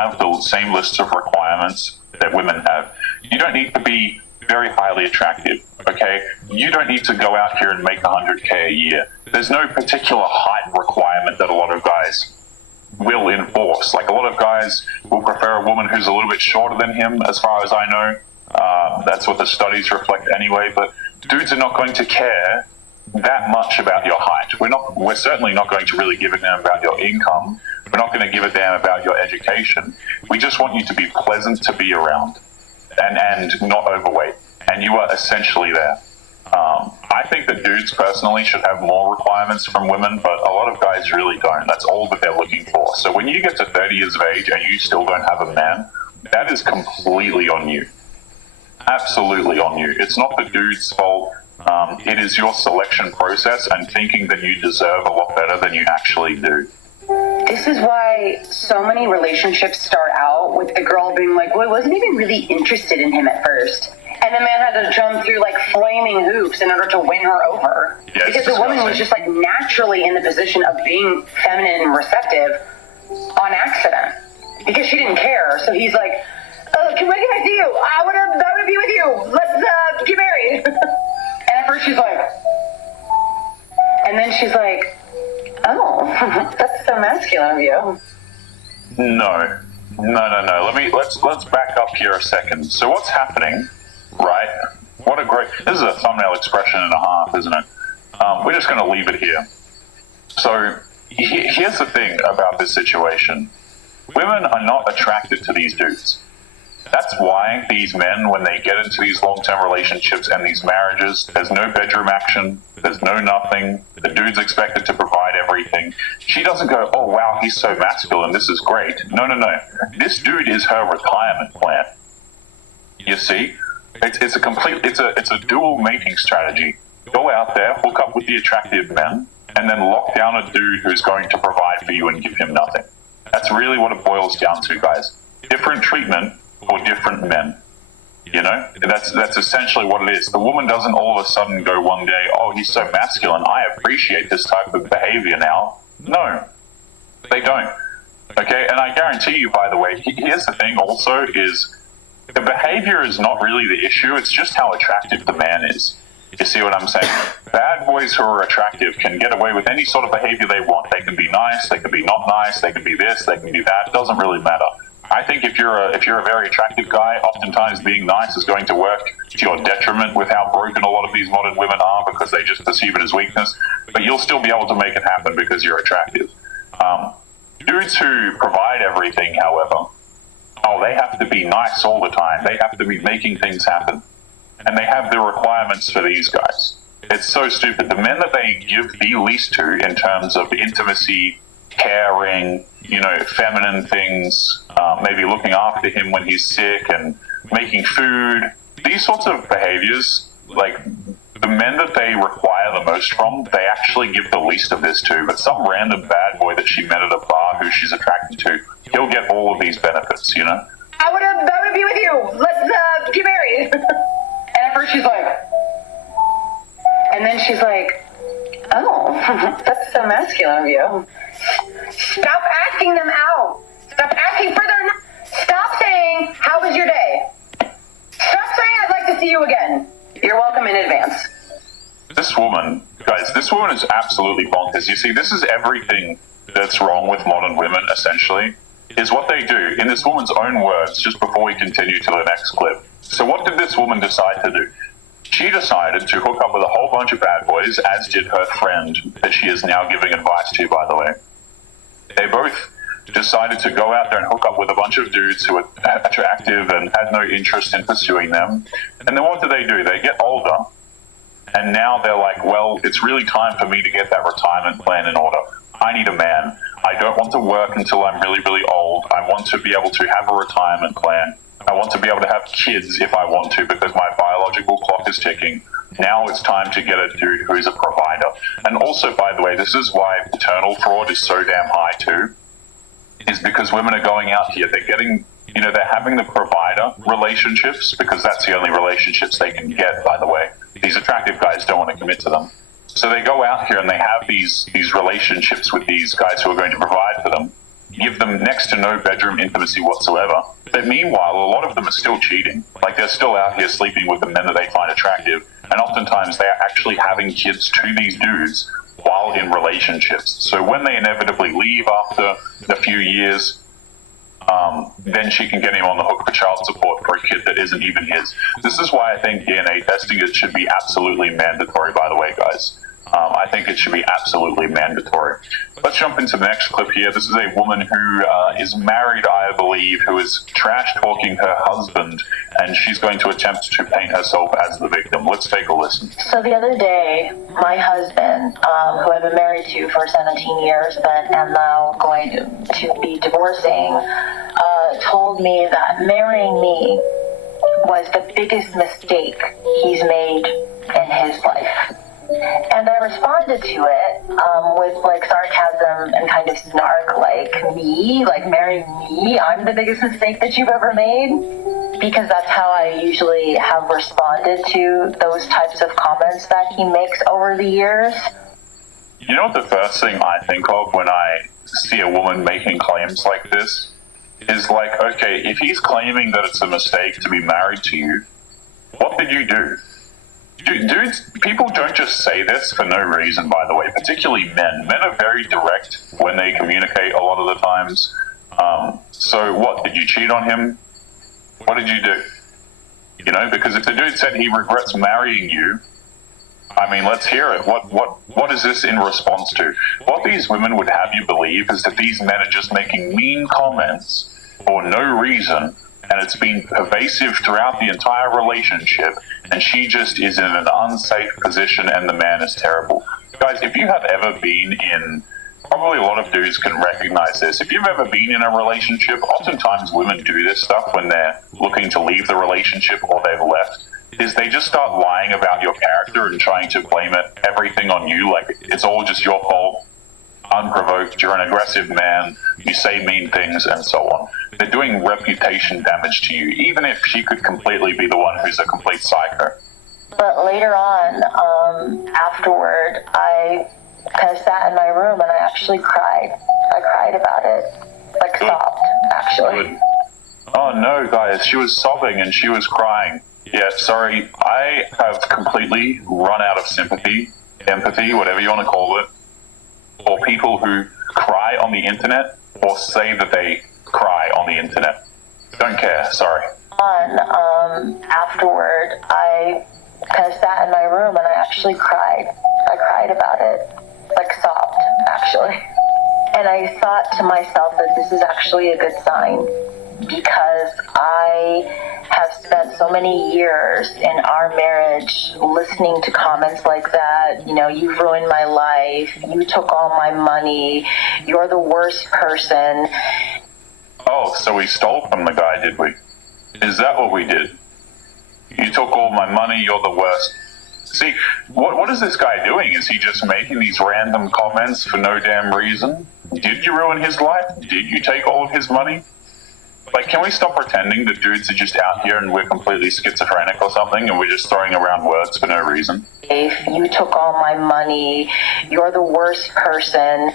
have the same lists of requirements that women have. You don't need to be very highly attractive, okay? You don't need to go out here and make 100K a year. There's no particular height requirement that a lot of guys will enforce. Like, a lot of guys will prefer a woman who's a little bit shorter than him, as far as I know. That's what the studies reflect anyway, but dudes are not going to care that much about your height. We're certainly not going to really give a damn about your income. We're not going to give a damn about your education. We just want you to be pleasant to be around and not overweight. And you are essentially there. I think that dudes personally should have more requirements from women, but a lot of guys really don't. That's all that they're looking for. So when you get to 30 years of age and you still don't have a man, that is completely on you. Absolutely on you. It's not the dude's fault. It is your selection process and thinking that you deserve a lot better than you actually do. This is why so many relationships start out with the girl being like, well, I wasn't even really interested in him at first. And the man had to jump through like flaming hoops in order to win her over. Yeah, because the woman was just like naturally in the position of being feminine and receptive on accident. Because she didn't care. So he's like, when can I see you? I want to be with you. Let's get married. And at first she's like, and then she's like, oh, that's so masculine of you. No. Let's back up here a second. So what's happening, right? This is a thumbnail expression and a half, isn't it? We're just going to leave it here. So here's the thing about this situation. Women are not attracted to these dudes. That's why these men, when they get into these long-term relationships and these marriages, there's no bedroom action, there's no nothing, the dude's expected to provide everything. She doesn't go, oh wow, he's so masculine, this is great. No. This dude is her retirement plan. You see? It's a dual mating strategy. Go out there, hook up with the attractive men, and then lock down a dude who's going to provide for you and give him nothing. That's really what it boils down to, guys. Different treatment for different men. You know? That's essentially what it is. The woman doesn't all of a sudden go one day, oh, he's so masculine, I appreciate this type of behavior now. No. They don't. Okay? And I guarantee you, by the way, here's the thing also, is the behavior is not really the issue, it's just how attractive the man is. You see what I'm saying? Bad boys who are attractive can get away with any sort of behavior they want. They can be nice, they can be not nice, they can be this, they can be that. It doesn't really matter. I think if you're a very attractive guy, oftentimes being nice is going to work to your detriment with how broken a lot of these modern women are because they just perceive it as weakness. But you'll still be able to make it happen because you're attractive. Dudes who provide everything, however, they have to be nice all the time. They have to be making things happen. And they have the requirements for these guys. It's so stupid. The men that they give the least to in terms of intimacy, caring, feminine things, maybe looking after him when he's sick and making food, these sorts of behaviors, like the men that they require the most from, they actually give the least of this to. But some random bad boy that she met at a bar who she's attracted to, he'll get all of these benefits, I would be with you. Let's get married. And at first she's like, and then she's like, oh, that's so masculine of you. Stop asking them out. Stop asking for their... Stop saying, how was your day? Stop saying, I'd like to see you again. You're welcome in advance. This woman is absolutely bonkers. You see, this is everything that's wrong with modern women, essentially, is what they do, in this woman's own words, just before we continue to the next clip. So what did this woman decide to do? She decided to hook up with a whole bunch of bad boys, as did her friend, that she is now giving advice to, by the way. They both decided to go out there and hook up with a bunch of dudes who were attractive and had no interest in pursuing them. And then what do? They get older, and now they're like, well, it's really time for me to get that retirement plan in order. I need a man. I don't want to work until I'm really, really old. I want to be able to have a retirement plan. I want to be able to have kids if I want to because my biological clock is ticking. Now it's time to get a dude who's a provider. And also, by the way, this is why paternal fraud is so damn high too, is because women are going out here, they're getting, they're having the provider relationships because that's the only relationships they can get, by the way. These attractive guys don't want to commit to them. So they go out here and they have these relationships with these guys who are going to provide for them. give them next to no bedroom intimacy whatsoever. But meanwhile, a lot of them are still cheating. Like, they're still out here sleeping with the men that they find attractive, and oftentimes they are actually having kids to these dudes while in relationships. So when they inevitably leave after a few years, then she can get him on the hook for child support for a kid that isn't even his. This is why I think DNA testing should be absolutely mandatory, by the way, guys. I think it should be absolutely mandatory. Let's jump into the next clip here. This is a woman who is married, I believe, who is trash-talking her husband, and she's going to attempt to paint herself as the victim. Let's take a listen. So the other day, my husband, who I've been married to for 17 years, but am now going to be divorcing, told me that marrying me was the biggest mistake he's made in his life. And I responded to it with like sarcasm and kind of snark, like, me? Like, marrying me? I'm the biggest mistake that you've ever made? Because that's how I usually have responded to those types of comments that he makes over the years. You know what the first thing I think of when I see a woman making claims like this? Is like, okay, if he's claiming that it's a mistake to be married to you, what did you do? Dudes, people don't just say this for no reason, by the way, particularly men. Men are very direct when they communicate a lot of the times. So what, did you cheat on him? What did you do? You know, because if the dude said he regrets marrying you, I mean, let's hear it. What is this in response to? What these women would have you believe is that these men are just making mean comments for no reason, and it's been pervasive throughout the entire relationship, and she just is in an unsafe position and the man is terrible. Guys, if you have ever been in, probably a lot of dudes can recognize this, if you've ever been in a relationship, oftentimes women do this stuff when they're looking to leave the relationship or they've left, is they just start lying about your character and trying to blame everything on you, like it's all just your fault, unprovoked, you're an aggressive man, you say mean things, and so on. They're doing reputation damage to you, even if she could completely be the one who's a complete psycho. But later on, afterward, I kind of sat in my room and I actually cried. I cried about it. Like, sobbed, actually. Good. Oh no, guys, she was sobbing and she was crying. Yeah, sorry, I have completely run out of sympathy, empathy, whatever you want to call it, for people who cry on the internet or say that they cry on the internet. Don't care, sorry. Afterward, I kind of sat in my room and I actually cried. I cried about it. Like, sobbed, actually. And I thought to myself that this is actually a good sign, because I have spent so many years in our marriage listening to comments like that. You know, you've ruined my life, you took all my money, you're the worst person. Oh, so we stole from the guy, did we? Is that what we did? You took all my money, you're the worst. See, what is this guy doing? Is he just making these random comments for no damn reason? Did you ruin his life? Did you take all of his money? Like, can we stop pretending that dudes are just out here and we're completely schizophrenic or something and we're just throwing around words for no reason? If you took all my money, you're the worst person.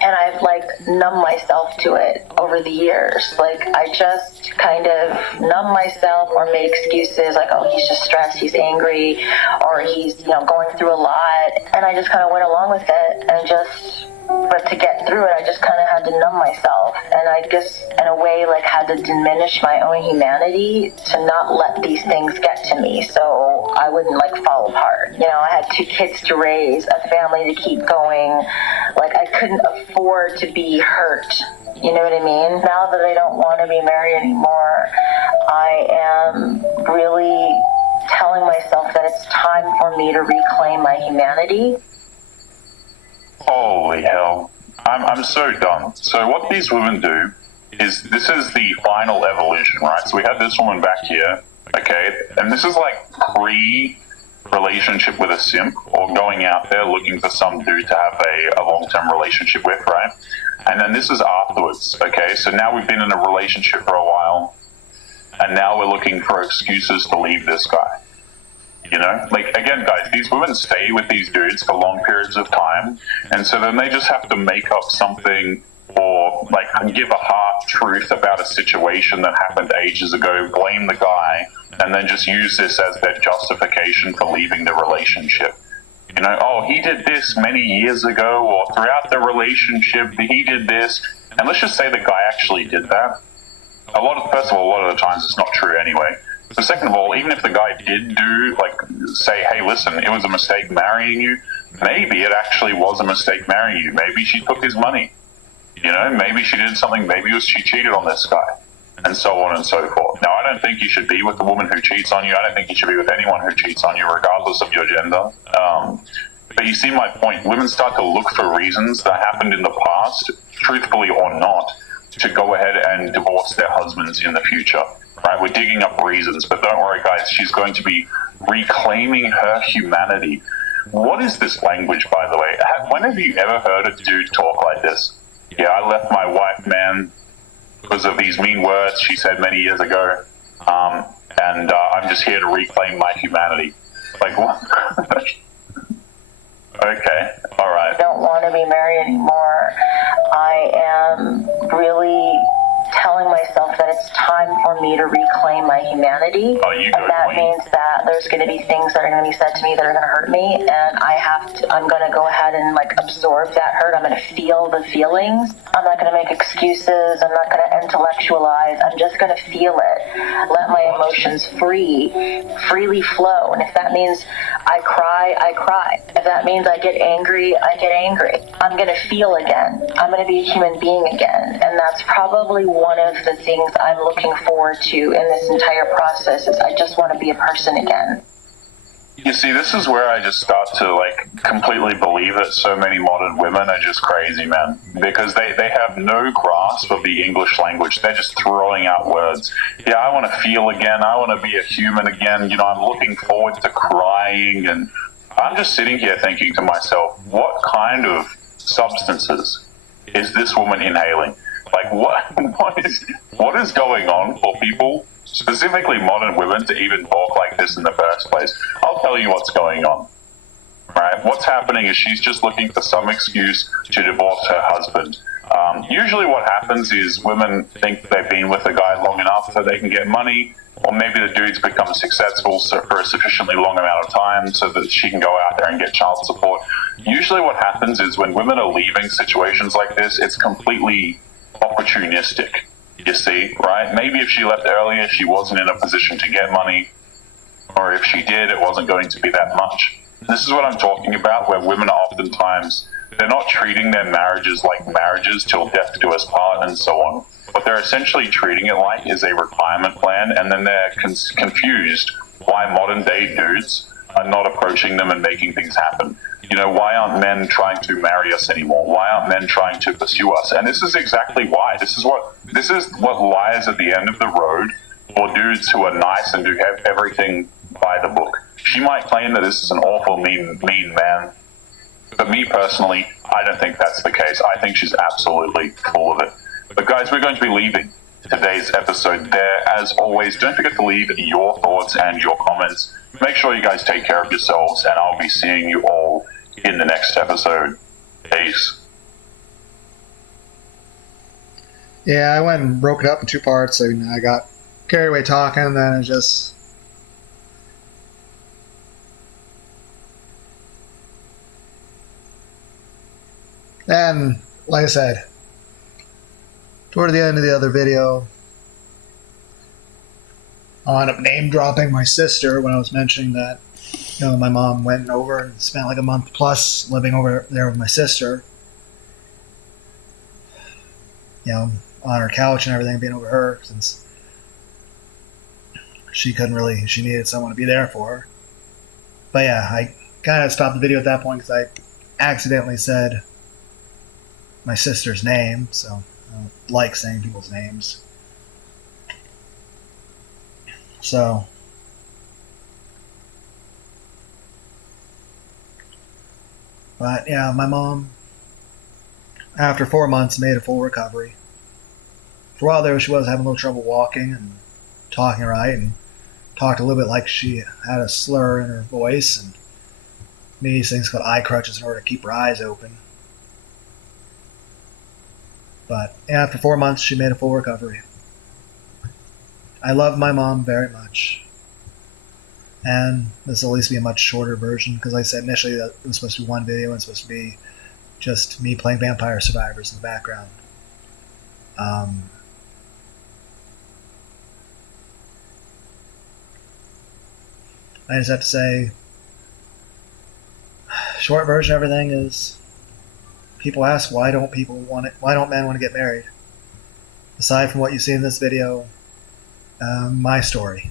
And I've, like, numbed myself to it over the years. Like, I just kind of numb myself or made excuses like, oh, he's just stressed, he's angry, or he's, you know, going through a lot. And I just kind of went along with it and but to get through it, I just kind of had to numb myself. And I just, in a way, like, had to diminish my own humanity to not let these things get to me so I wouldn't, like, fall apart. You know, I had 2 kids to raise, a family to keep going. Like, I couldn't afford to be hurt. You know what I mean? Now that I don't want to be married anymore, I am really telling myself that it's time for me to reclaim my humanity. Holy hell. I'm so done. So what these women do is, this is the final evolution, right? So we have this woman back here, okay? And this is like pre-relationship with a simp, or going out there looking for some dude to have a long-term relationship with, right? And then this is afterwards, okay? So now we've been in a relationship for a while, and now we're looking for excuses to leave this guy. You know, like, again, guys, these women stay with these dudes for long periods of time, and so then they just have to make up something or like give a half truth about a situation that happened ages ago, blame the guy, and then just use this as their justification for leaving the relationship. You know, oh, he did this many years ago, or throughout the relationship, he did this. And let's just say the guy actually did that. First of all, a lot of the times it's not true anyway. So second of all, even if the guy did say, hey, listen, it was a mistake marrying you, maybe it actually was a mistake marrying you. Maybe she took his money. You know, maybe she did something, she cheated on this guy, and so on and so forth. Now, I don't think you should be with a woman who cheats on you. I don't think you should be with anyone who cheats on you, regardless of your gender. But you see my point. Women start to look for reasons that happened in the past, truthfully or not, to go ahead and divorce their husbands in the future. Right? We're digging up reasons, but don't worry, guys. She's going to be reclaiming her humanity. What is this language, by the way? When have you ever heard a dude talk like this? Yeah, I left my wife, man, because of these mean words she said many years ago, and I'm just here to reclaim my humanity. Like, what? Okay, all right. I don't want to be married anymore. I am really telling myself that it's time for me to reclaim my humanity. And that means that there's going to be things that are going to be said to me that are going to hurt me, and I'm going to go ahead and absorb that hurt. I'm going to feel the feelings. I'm not going to make excuses. I'm not going to intellectualize. I'm just going to feel it. Let my emotions freely flow. And if that means I cry, I cry. If that means I get angry, I get angry. I'm going to feel again. I'm going to be a human being again. And that's probably one of the things I'm looking forward to in this entire process is I just want to be a person again. You see, this is where I just start to completely believe that so many modern women are just crazy, man. Because they have no grasp of the English language. They're just throwing out words. Yeah, I want to feel again. I want to be a human again. You know, I'm looking forward to crying. And I'm just sitting here thinking to myself, what kind of substances is this woman inhaling? Like, what is going on for people, specifically modern women, to even talk like this in the first place? I'll tell you what's going on, right? What's happening is she's just looking for some excuse to divorce her husband. Usually what happens is women think they've been with a guy long enough so they can get money, or maybe the dude's become successful for a sufficiently long amount of time so that she can go out there and get child support. Usually what happens is when women are leaving situations like this, it's completely opportunistic, you see, right? Maybe if she left earlier, she wasn't in a position to get money, or if she did, it wasn't going to be that much. This is what I'm talking about, where women are oftentimes, they're not treating their marriages like marriages till death do us part and so on. What they're essentially treating it like is a retirement plan, and then they're confused why modern day dudes are not approaching them and making things happen. You know, why aren't men trying to marry us anymore? Why aren't men trying to pursue us? And this is exactly why. This is what lies at the end of the road for dudes who are nice and who have everything by the book. She might claim that this is an awful, mean man. But me personally, I don't think that's the case. I think she's absolutely full of it. But guys, we're going to be leaving today's episode there. As always, don't forget to leave your thoughts and your comments. Make sure you guys take care of yourselves, and I'll be seeing you all in the next episode. Peace. Yeah, I went and broke it up in two parts. And I got carried away talking, and then it just... And, like I said, toward the end of the other video, I wound up name-dropping my sister when I was mentioning that, you know, my mom went over and spent like a month plus living over there with my sister. You know, on her couch and everything, being over her, since she needed someone to be there for her. But yeah, I kind of stopped the video at that point because I accidentally said my sister's name, so I don't like saying people's names. So, but yeah, my mom, after 4 months, made a full recovery. For a while there, she was having a little trouble walking and talking right, and talked a little bit like she had a slur in her voice, and made these things called eye crutches in order to keep her eyes open. But after 4 months, she made a full recovery. I love my mom very much. And this will at least be a much shorter version, because like I said initially that it was supposed to be one video and it's supposed to be just me playing Vampire Survivors in the background. I just have to say, short version of everything is, people ask why don't men want to get married? Aside from what you see in this video, my story.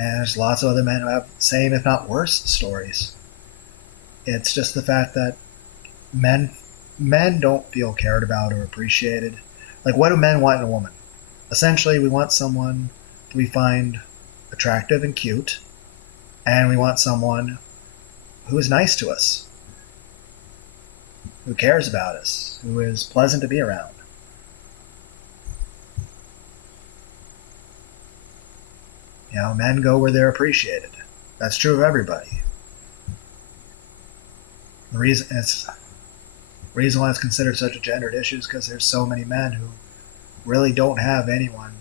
And there's lots of other men who have the same, if not worse, stories. It's just the fact that men don't feel cared about or appreciated. Like, what do men want in a woman? Essentially, we want someone that we find attractive and cute, and we want someone who is nice to us, who cares about us, who is pleasant to be around. You know, men go where they're appreciated. That's true of everybody. The reason why it's considered such a gendered issue is because there's so many men who really don't have anyone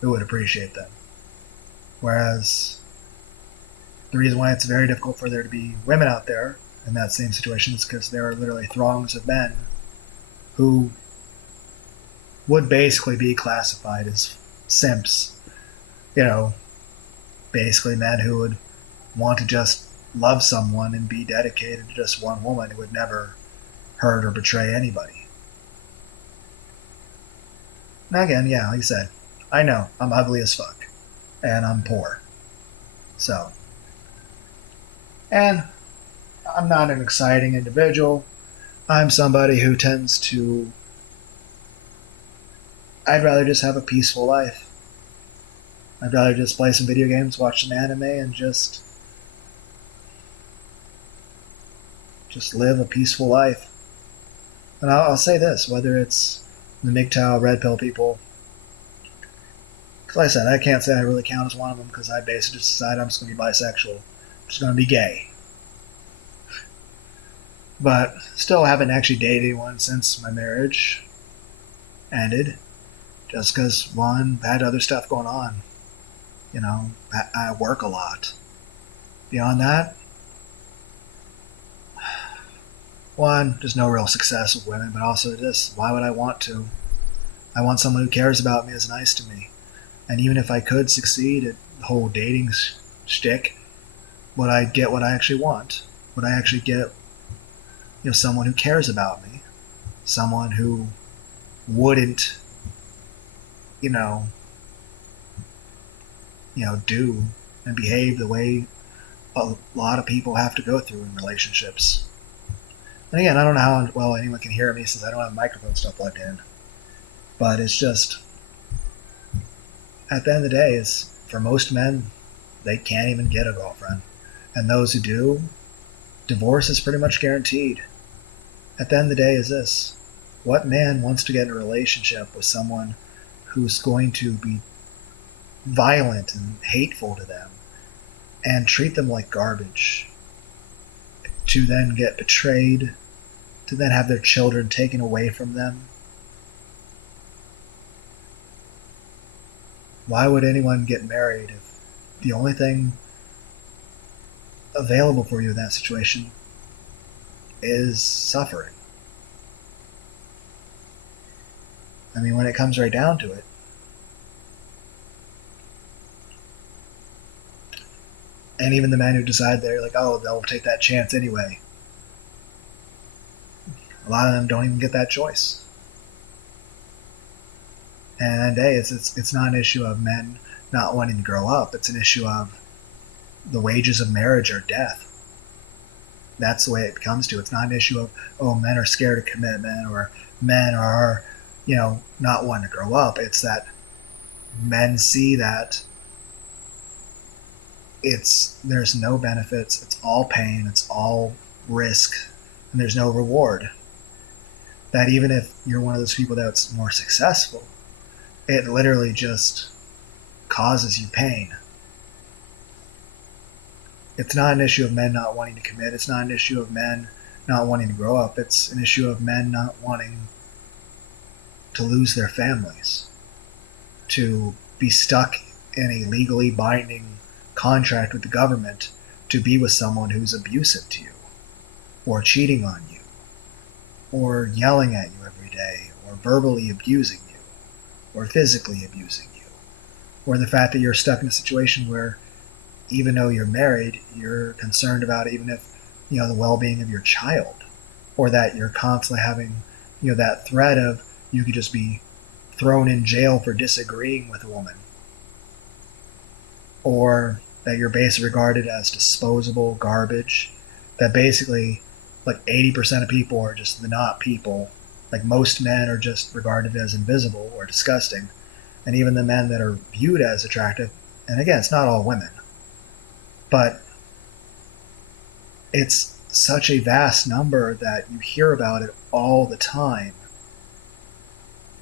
who would appreciate them. Whereas the reason why it's very difficult for there to be women out there in that same situation is because there are literally throngs of men who would basically be classified as simps. You know, basically men who would want to just love someone and be dedicated to just one woman who would never hurt or betray anybody. Now again, yeah, like I said, I know, I'm ugly as fuck. And I'm poor. So. And I'm not an exciting individual. I'm somebody who tends to... I'd rather just have a peaceful life. I'd rather just play some video games, watch some anime, and just live a peaceful life. And I'll say this, whether it's the mgtow, redpill people, because like I said, I can't say I really count as one of them because I basically just decided I'm just going to be bisexual. I'm just going to be gay. But still haven't actually dated anyone since my marriage ended. Just because, one, I had other stuff going on. You know, I work a lot. Beyond that, one, there's no real success with women, but also just, why would I want to? I want someone who cares about me, is nice to me. And even if I could succeed at the whole dating shtick, would I get what I actually want? Would I actually get, someone who cares about me? Someone who wouldn't, do and behave the way a lot of people have to go through in relationships. And again, I don't know how well anyone can hear me since I don't have microphone stuff plugged in. But it's just, at the end of the day, for most men, they can't even get a girlfriend. And those who do, divorce is pretty much guaranteed. At the end of the day is this: what man wants to get in a relationship with someone who's going to be violent and hateful to them and treat them like garbage, to then get betrayed, to then have their children taken away from them? Why would anyone get married if the only thing available for you in that situation is suffering? I mean, when it comes right down to it, and even the men who decide they're like, oh, they'll take that chance anyway, a lot of them don't even get that choice. And hey, it's not an issue of men not wanting to grow up. It's an issue of the wages of marriage or death. That's the way it comes to. It's not an issue of, oh, men are scared of commitment or men are, not wanting to grow up. It's that men see that there's no benefits, it's all pain, it's all risk, and there's no reward. That even if you're one of those people that's more successful, it literally just causes you pain. it's not an issue of men not wanting to commit. It's not an issue of men not wanting to grow up. It's an issue of men not wanting to lose their families, to be stuck in a legally binding contract with the government to be with someone who's abusive to you, or cheating on you, or yelling at you every day, or verbally abusing you, or physically abusing you, or the fact that you're stuck in a situation where even though you're married, you're concerned about even if, the well-being of your child, or that you're constantly having, that threat of you could just be thrown in jail for disagreeing with a woman, or that you're basically regarded as disposable garbage, that basically like 80% of people are just the not people, like most men are just regarded as invisible or disgusting, and even the men that are viewed as attractive, and again, it's not all women, but it's such a vast number that you hear about it all the time,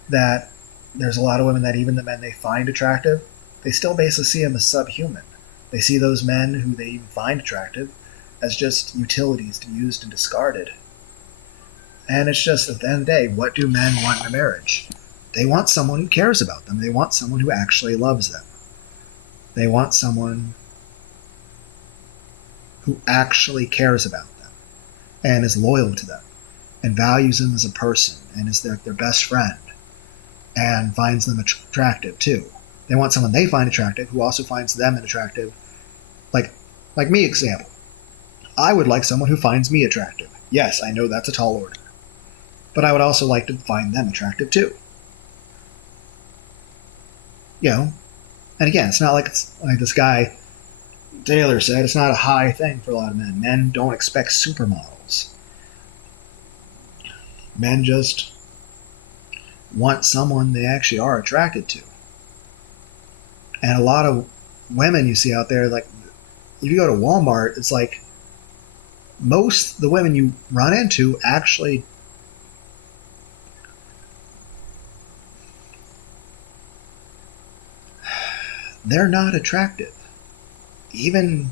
that there's a lot of women that even the men they find attractive, they still basically see them as subhuman. They see those men who they even find attractive as just utilities to be used and discarded. And it's just, at the end of the day, what do men want in a marriage? They want someone who cares about them. They want someone who actually loves them. They want someone who actually cares about them and is loyal to them and values them as a person and is their best friend and finds them attractive too. They want someone they find attractive who also finds them attractive. Like me, example. I would like someone who finds me attractive. Yes, I know that's a tall order. But I would also like to find them attractive too. And again, it's not like it's like this guy Taylor said, it's not a high thing for a lot of men. Men don't expect supermodels. Men just want someone they actually are attracted to. And a lot of women you see out there, like, if you go to Walmart, it's like most the women you run into actually they're not attractive, even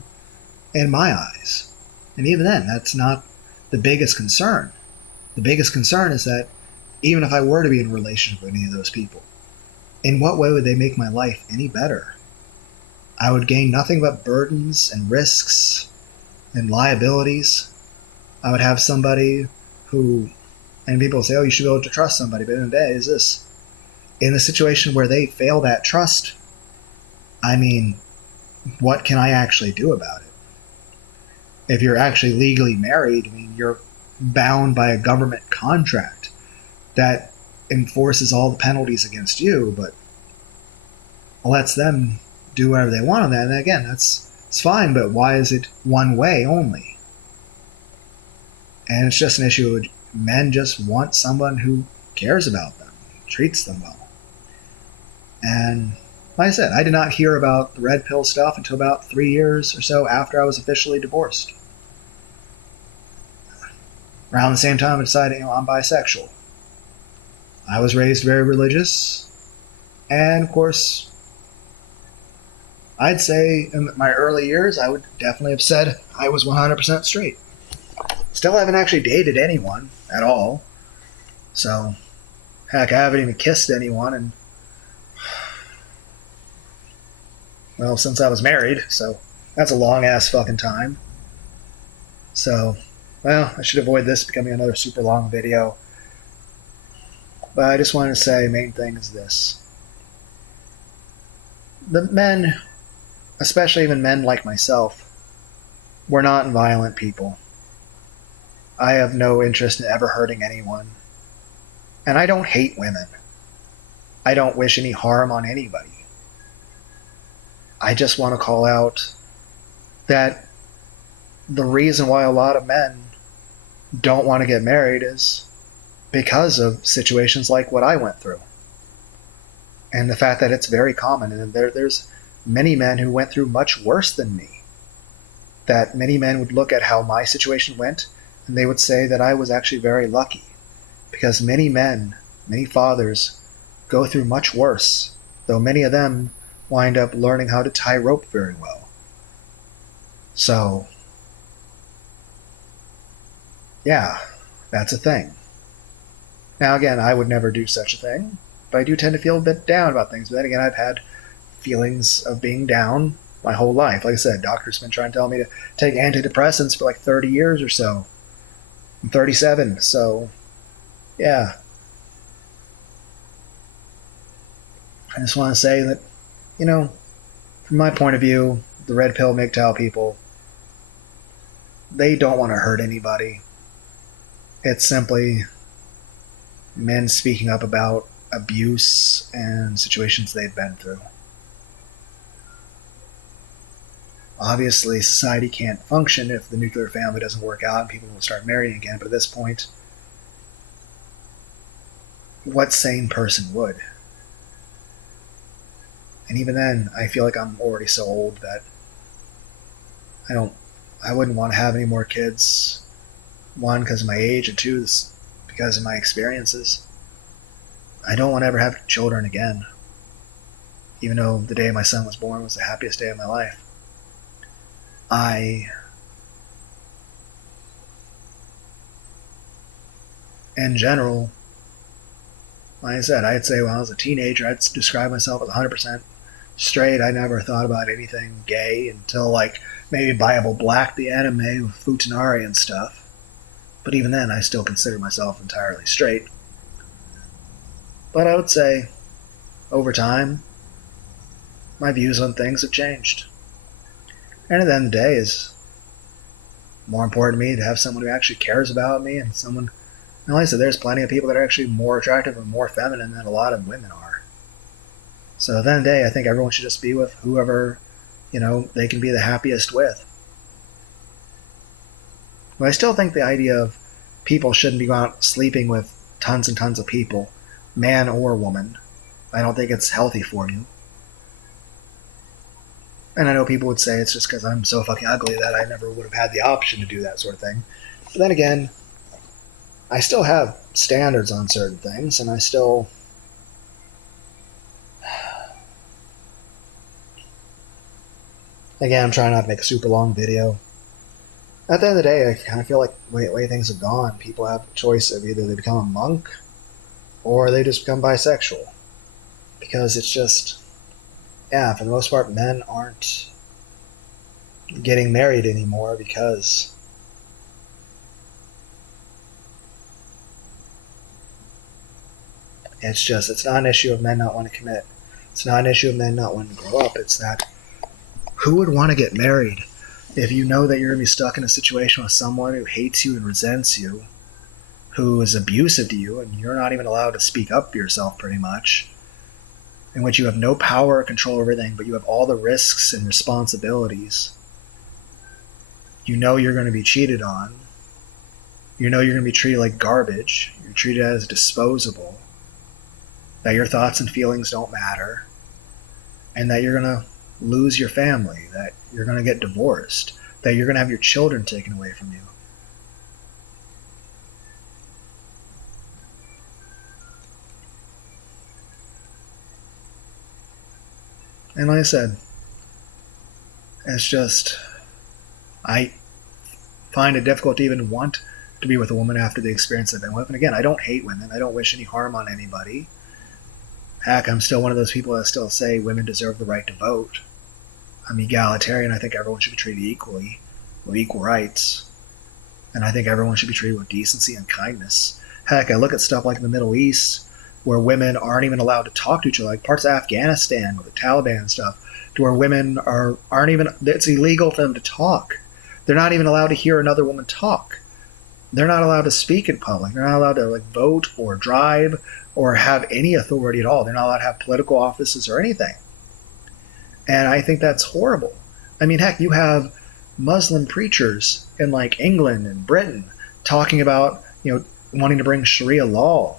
in my eyes. And even then, that's not the biggest concern. The biggest concern is that even if I were to be in a relationship with any of those people, in what way would they make my life any better? I would gain nothing but burdens and risks and liabilities. I would have somebody who, and people say, oh, you should be able to trust somebody, but in the day, is this, in a situation where they fail that trust, I mean, what can I actually do about it? If you're actually legally married, I mean, you're bound by a government contract that enforces all the penalties against you, but lets them do whatever they want on that. And again, it's fine, but why is it one way only? And it's just an issue of men just want someone who cares about them, treats them well. And like I said, I did not hear about the red pill stuff until about 3 years or so after I was officially divorced. Around the same time I decided, I'm bisexual. I was raised very religious, and of course, I'd say in my early years, I would definitely have said I was 100% straight. Still haven't actually dated anyone at all. So, heck, I haven't even kissed anyone and well, since I was married, so that's a long-ass fucking time. So, well, I should avoid this becoming another super long video. But I just wanted to say, main thing is this. The men, especially even men like myself, we're not violent people. I have no interest in ever hurting anyone. And I don't hate women. I don't wish any harm on anybody. I just want to call out that the reason why a lot of men don't want to get married is because of situations like what I went through. And the fact that it's very common. And there's many men who went through much worse than me. That many men would look at how my situation went and they would say that I was actually very lucky. Because many men, many fathers, go through much worse. Though many of them wind up learning how to tie rope very well. So, yeah, that's a thing. Now, again, I would never do such a thing, but I do tend to feel a bit down about things. But then again, I've had feelings of being down my whole life. Like I said, doctors have been trying to tell me to take antidepressants for like 30 years or so. I'm 37, so yeah. I just want to say that, from my point of view, the red pill mgtow people, they don't want to hurt anybody. It's simply men speaking up about abuse and situations they've been through. Obviously, society can't function if the nuclear family doesn't work out and people will start marrying again, but at this point, what sane person would? And even then, I feel like I'm already so old that I wouldn't want to have any more kids. One, because of my age, and two, because of my experiences. I don't want to ever have children again. Even though the day my son was born was the happiest day of my life. In general, like I said, I'd say when I was a teenager, I'd describe myself as 100% straight. I never thought about anything gay until like maybe Bible Black, the anime with Futanari and stuff. But even then, I still consider myself entirely straight. But I would say, over time, my views on things have changed. And at the end of the day, it's more important to me to have someone who actually cares about me and someone. And like I said, there's plenty of people that are actually more attractive and more feminine than a lot of women are. So at the end of the day, I think everyone should just be with whoever, they can be the happiest with. But I still think the idea of people shouldn't be going out sleeping with tons and tons of people, man or woman. I don't think it's healthy for you. And I know people would say it's just because I'm so fucking ugly that I never would have had the option to do that sort of thing. But then again, I still have standards on certain things, and I still... Again, I'm trying not to make a super long video. At the end of the day, I kind of feel like the way things have gone, people have a choice of either they become a monk or they just become bisexual. Because it's just, for the most part, men aren't getting married anymore because it's not an issue of men not wanting to commit. It's not an issue of men not wanting to grow up. It's that who would want to get married if you know that you're going to be stuck in a situation with someone who hates you and resents you, who is abusive to you, and you're not even allowed to speak up for yourself pretty much, in which you have no power or control over everything, but you have all the risks and responsibilities. You know you're going to be cheated on. You know you're going to be treated like garbage. You're treated as disposable. That your thoughts and feelings don't matter. And that you're going to lose your family, that you're going to get divorced, that you're going to have your children taken away from you. And like I said, it's just, I find it difficult to even want to be with a woman after the experience I've been with. And again, I don't hate women. I don't wish any harm on anybody. Heck, I'm still one of those people that still say women deserve the right to vote. I'm egalitarian. I think everyone should be treated equally, with equal rights. And I think everyone should be treated with decency and kindness. Heck, I look at stuff like in the Middle East, where women aren't even allowed to talk to each other, like parts of Afghanistan with the Taliban and stuff, to where women aren't even, it's illegal for them to talk. They're not even allowed to hear another woman talk. They're not allowed to speak in public. They're not allowed to vote or drive or have any authority at all. They're not allowed to have political offices or anything. And I think that's horrible. I mean, heck, you have Muslim preachers in England and Britain talking about, wanting to bring Sharia law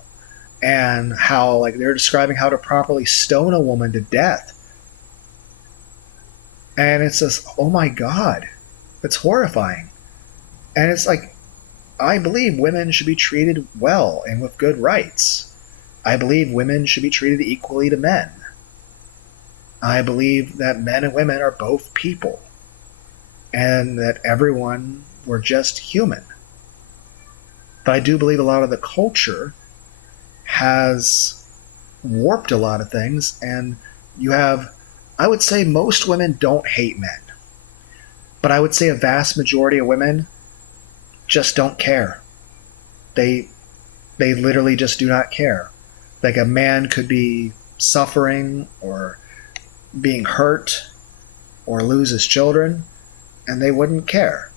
and how they're describing how to properly stone a woman to death. And it's just, oh my God, it's horrifying. And it's I believe women should be treated well and with good rights. I believe women should be treated equally to men. I believe that men and women are both people. and that everyone were just human. But I do believe a lot of the culture has warped a lot of things, and you have, I would say most women don't hate men, but I would say a vast majority of women just don't care. They literally just do not care. Like a man could be suffering or being hurt or lose his children, and they wouldn't care.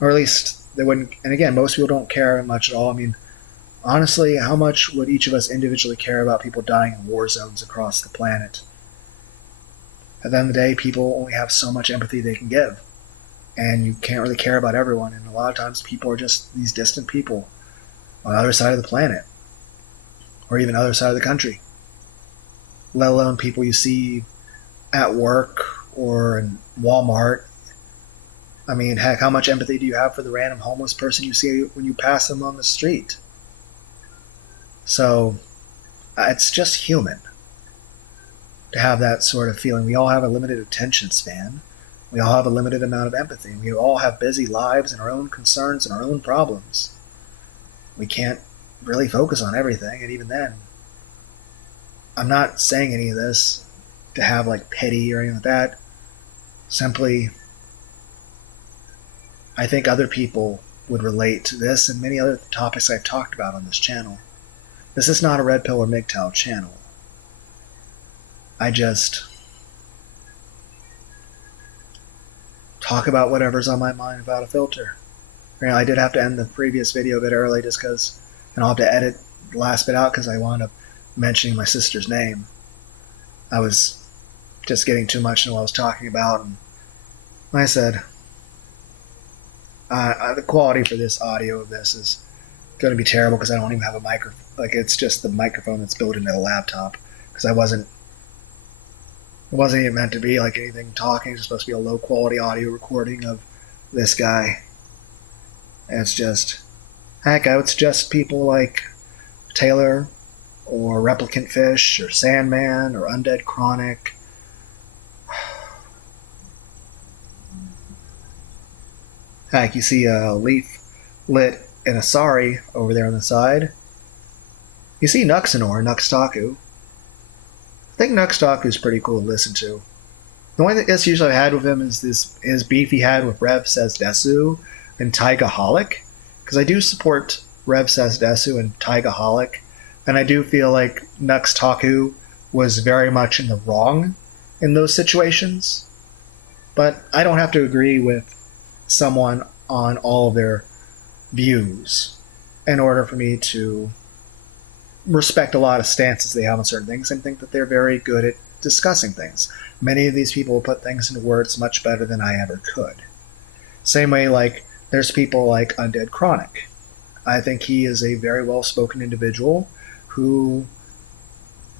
Or at least they wouldn't. And again, most people don't care much at all. I mean, honestly, how much would each of us individually care about people dying in war zones across the planet? At the end of the day, people only have so much empathy they can give. And you can't really care about everyone. And a lot of times people are just these distant people on the other side of the planet. Or even other side of the country. Let alone people you see at work or in Walmart. I mean, heck, how much empathy do you have for the random homeless person you see when you pass them on the street? So, it's just human to have that sort of feeling. We all have a limited attention span. We all have a limited amount of empathy. We all have busy lives and our own concerns and our own problems. We can't really focus on everything, and even then, I'm not saying any of this to have like pity or anything like that. Simply, I think other people would relate to this and many other topics I've talked about on this channel. This is not a Red Pill or MGTow channel. I just talk about whatever's on my mind without a filter. You know, I did have to end the previous video a bit early just because, and I'll have to edit the last bit out because I wound up mentioning my sister's name. I was just getting too much into what I was talking about, and like I said, the quality for this audio of this is going to be terrible because I don't even have a microphone. Like, it's just the microphone that's built into the laptop, because it wasn't even meant to be like anything talking. It's supposed to be a low quality audio recording of this guy. And it's just, heck, I would suggest people like Taylor or Replicant Fish or Sandman or Undead Chronic. Heck, you see a leaf lit in a sari over there on the side. You see Nuxanor, Nuxtaku. I think Nuxtaku's pretty cool to listen to. The only issues I've had with him is his beef he had with Rev Says Desu and Taigaholic. Because I do support Rev Says Desu and Taigaholic, and I do feel like Nuxtaku was very much in the wrong in those situations. But I don't have to agree with someone on all of their views in order for me to respect a lot of stances they have on certain things and think that they're very good at discussing things. Many of these people put things into words much better than I ever could. Same way, like, there's people like Undead Chronic. I think he is a very well-spoken individual who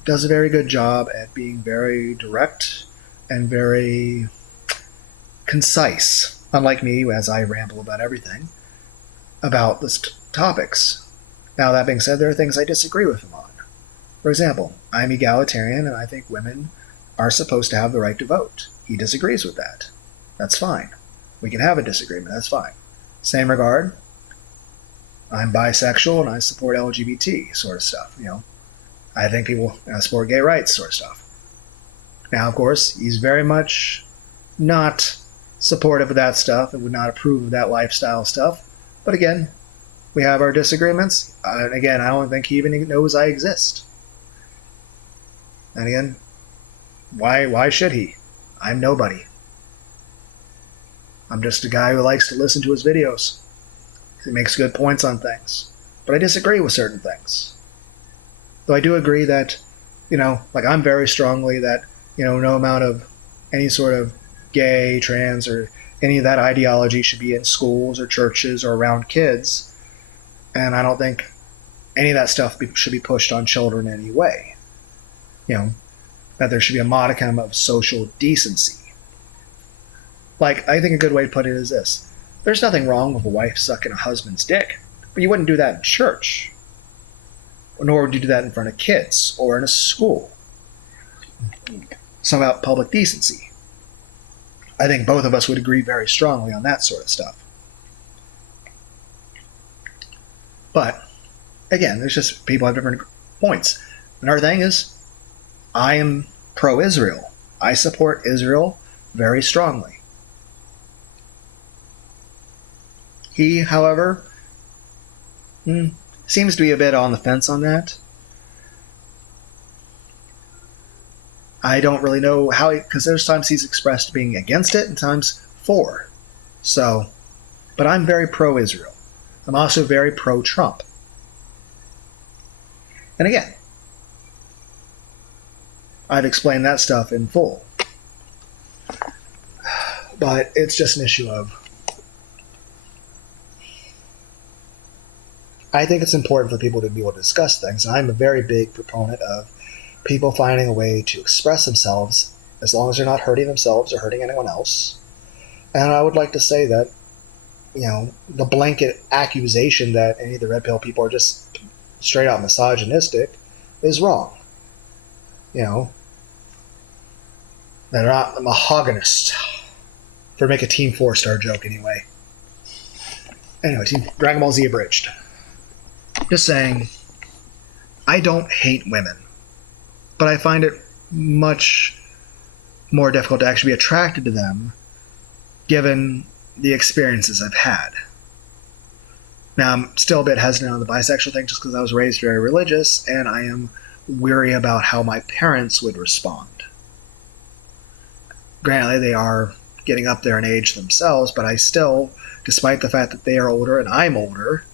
does a very good job at being very direct and very concise, unlike me, as I ramble about everything, about the topics. Now, that being said, there are things I disagree with him on. For example, I'm egalitarian, and I think women are supposed to have the right to vote. He disagrees with that. That's fine. We can have a disagreement. That's fine. Same regard, I'm bisexual, and I support LGBT sort of stuff. You know, I think people support gay rights sort of stuff. Now, of course, he's very much not supportive of that stuff and would not approve of that lifestyle stuff. But again, we have our disagreements. And again, I don't think he even knows I exist. And again, why should he? I'm nobody. I'm just a guy who likes to listen to his videos. He makes good points on things. But I disagree with certain things. Though I do agree that, like, I'm very strongly that, no amount of any sort of gay, trans, or any of that ideology should be in schools or churches or around kids. And I don't think any of that stuff should be pushed on children in any way. That there should be a modicum of social decency. Like, I think a good way to put it is this. There's nothing wrong with a wife sucking a husband's dick, but you wouldn't do that in church. Nor would you do that in front of kids or in a school. It's about public decency. I think both of us would agree very strongly on that sort of stuff. But, again, there's just people have different points. Another thing is, I am pro-Israel. I support Israel very strongly. He, however, seems to be a bit on the fence on that. I don't really know how, because there's times he's expressed being against it and times for. So, but I'm very pro-Israel. I'm also very pro-Trump. And again, I've explained that stuff in full. But it's just an issue of, I think it's important for people to be able to discuss things. I'm a very big proponent of people finding a way to express themselves as long as they're not hurting themselves or hurting anyone else. And I would like to say that, the blanket accusation that any of the red pill people are just straight out misogynistic is wrong. That they're not a mahoganyist. For make a Team 4-star joke anyway. Anyway, Dragon Ball Z abridged. Just saying, I don't hate women, but I find it much more difficult to actually be attracted to them given the experiences I've had. Now, I'm still a bit hesitant on the bisexual thing just because I was raised very religious, and I am weary about how my parents would respond. Granted, they are getting up there in age themselves, but I still, despite the fact that they are older and I'm older,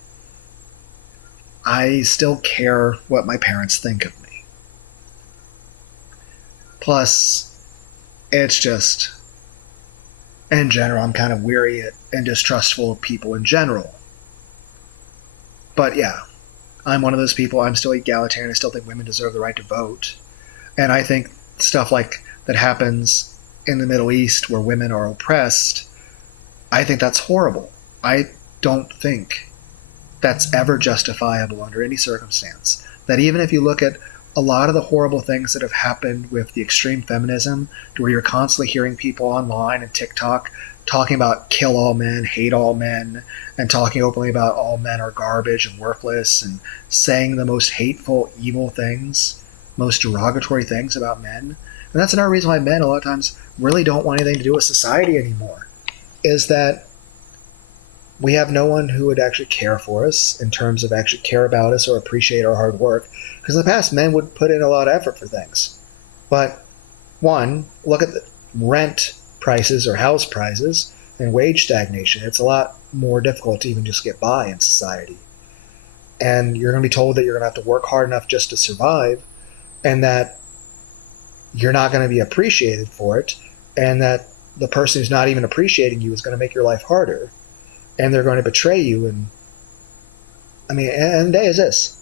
I still care what my parents think of me. Plus, it's just, in general, I'm kind of weary and distrustful of people in general. But yeah, I'm one of those people. I'm still egalitarian. I still think women deserve the right to vote. And I think stuff like that happens in the Middle East where women are oppressed, I think that's horrible. I don't think that's ever justifiable under any circumstance. That even if you look at a lot of the horrible things that have happened with the extreme feminism, to where you're constantly hearing people online and TikTok talking about kill all men, hate all men, and talking openly about all men are garbage and worthless, and saying the most hateful, evil things, most derogatory things about men. And that's another reason why men a lot of times really don't want anything to do with society anymore, is that we have no one who would actually care for us in terms of actually care about us or appreciate our hard work. Because in the past, men would put in a lot of effort for things. But, one, look at the rent prices or house prices and wage stagnation. It's a lot more difficult to even just get by in society. And you're going to be told that you're going to have to work hard enough just to survive, and that you're not going to be appreciated for it, and that the person who's not even appreciating you is going to make your life harder, and they're going to betray you. And and the day is this.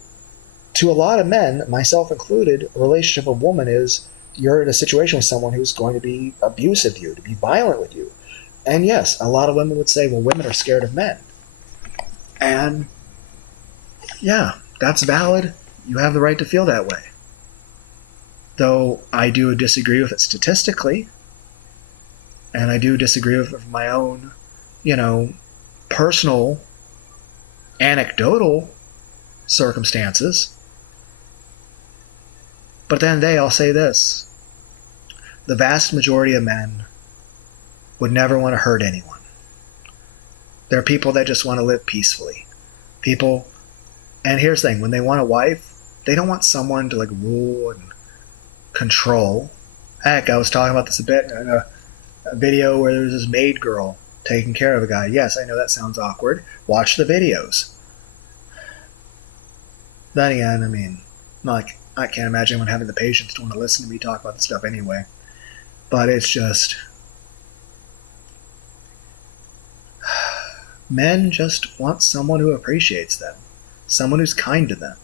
To a lot of men, myself included, a relationship with a woman is you're in a situation with someone who's going to be abusive to you, to be violent with you. And yes, a lot of women would say, well, women are scared of men. And yeah, that's valid. You have the right to feel that way. Though I do disagree with it statistically, and I do disagree with my own, personal, anecdotal circumstances. But at the end of the day, I'll say this. The vast majority of men would never want to hurt anyone. There are people that just want to live peacefully. People, and here's the thing, when they want a wife, they don't want someone to rule and control. Heck, I was talking about this a bit in a video where there was this maid girl taking care of a guy. Yes, I know that sounds awkward. Watch the videos. Then again, I can't imagine anyone having the patience to want to listen to me talk about this stuff anyway. But it's just, men just want someone who appreciates them, someone who's kind to them,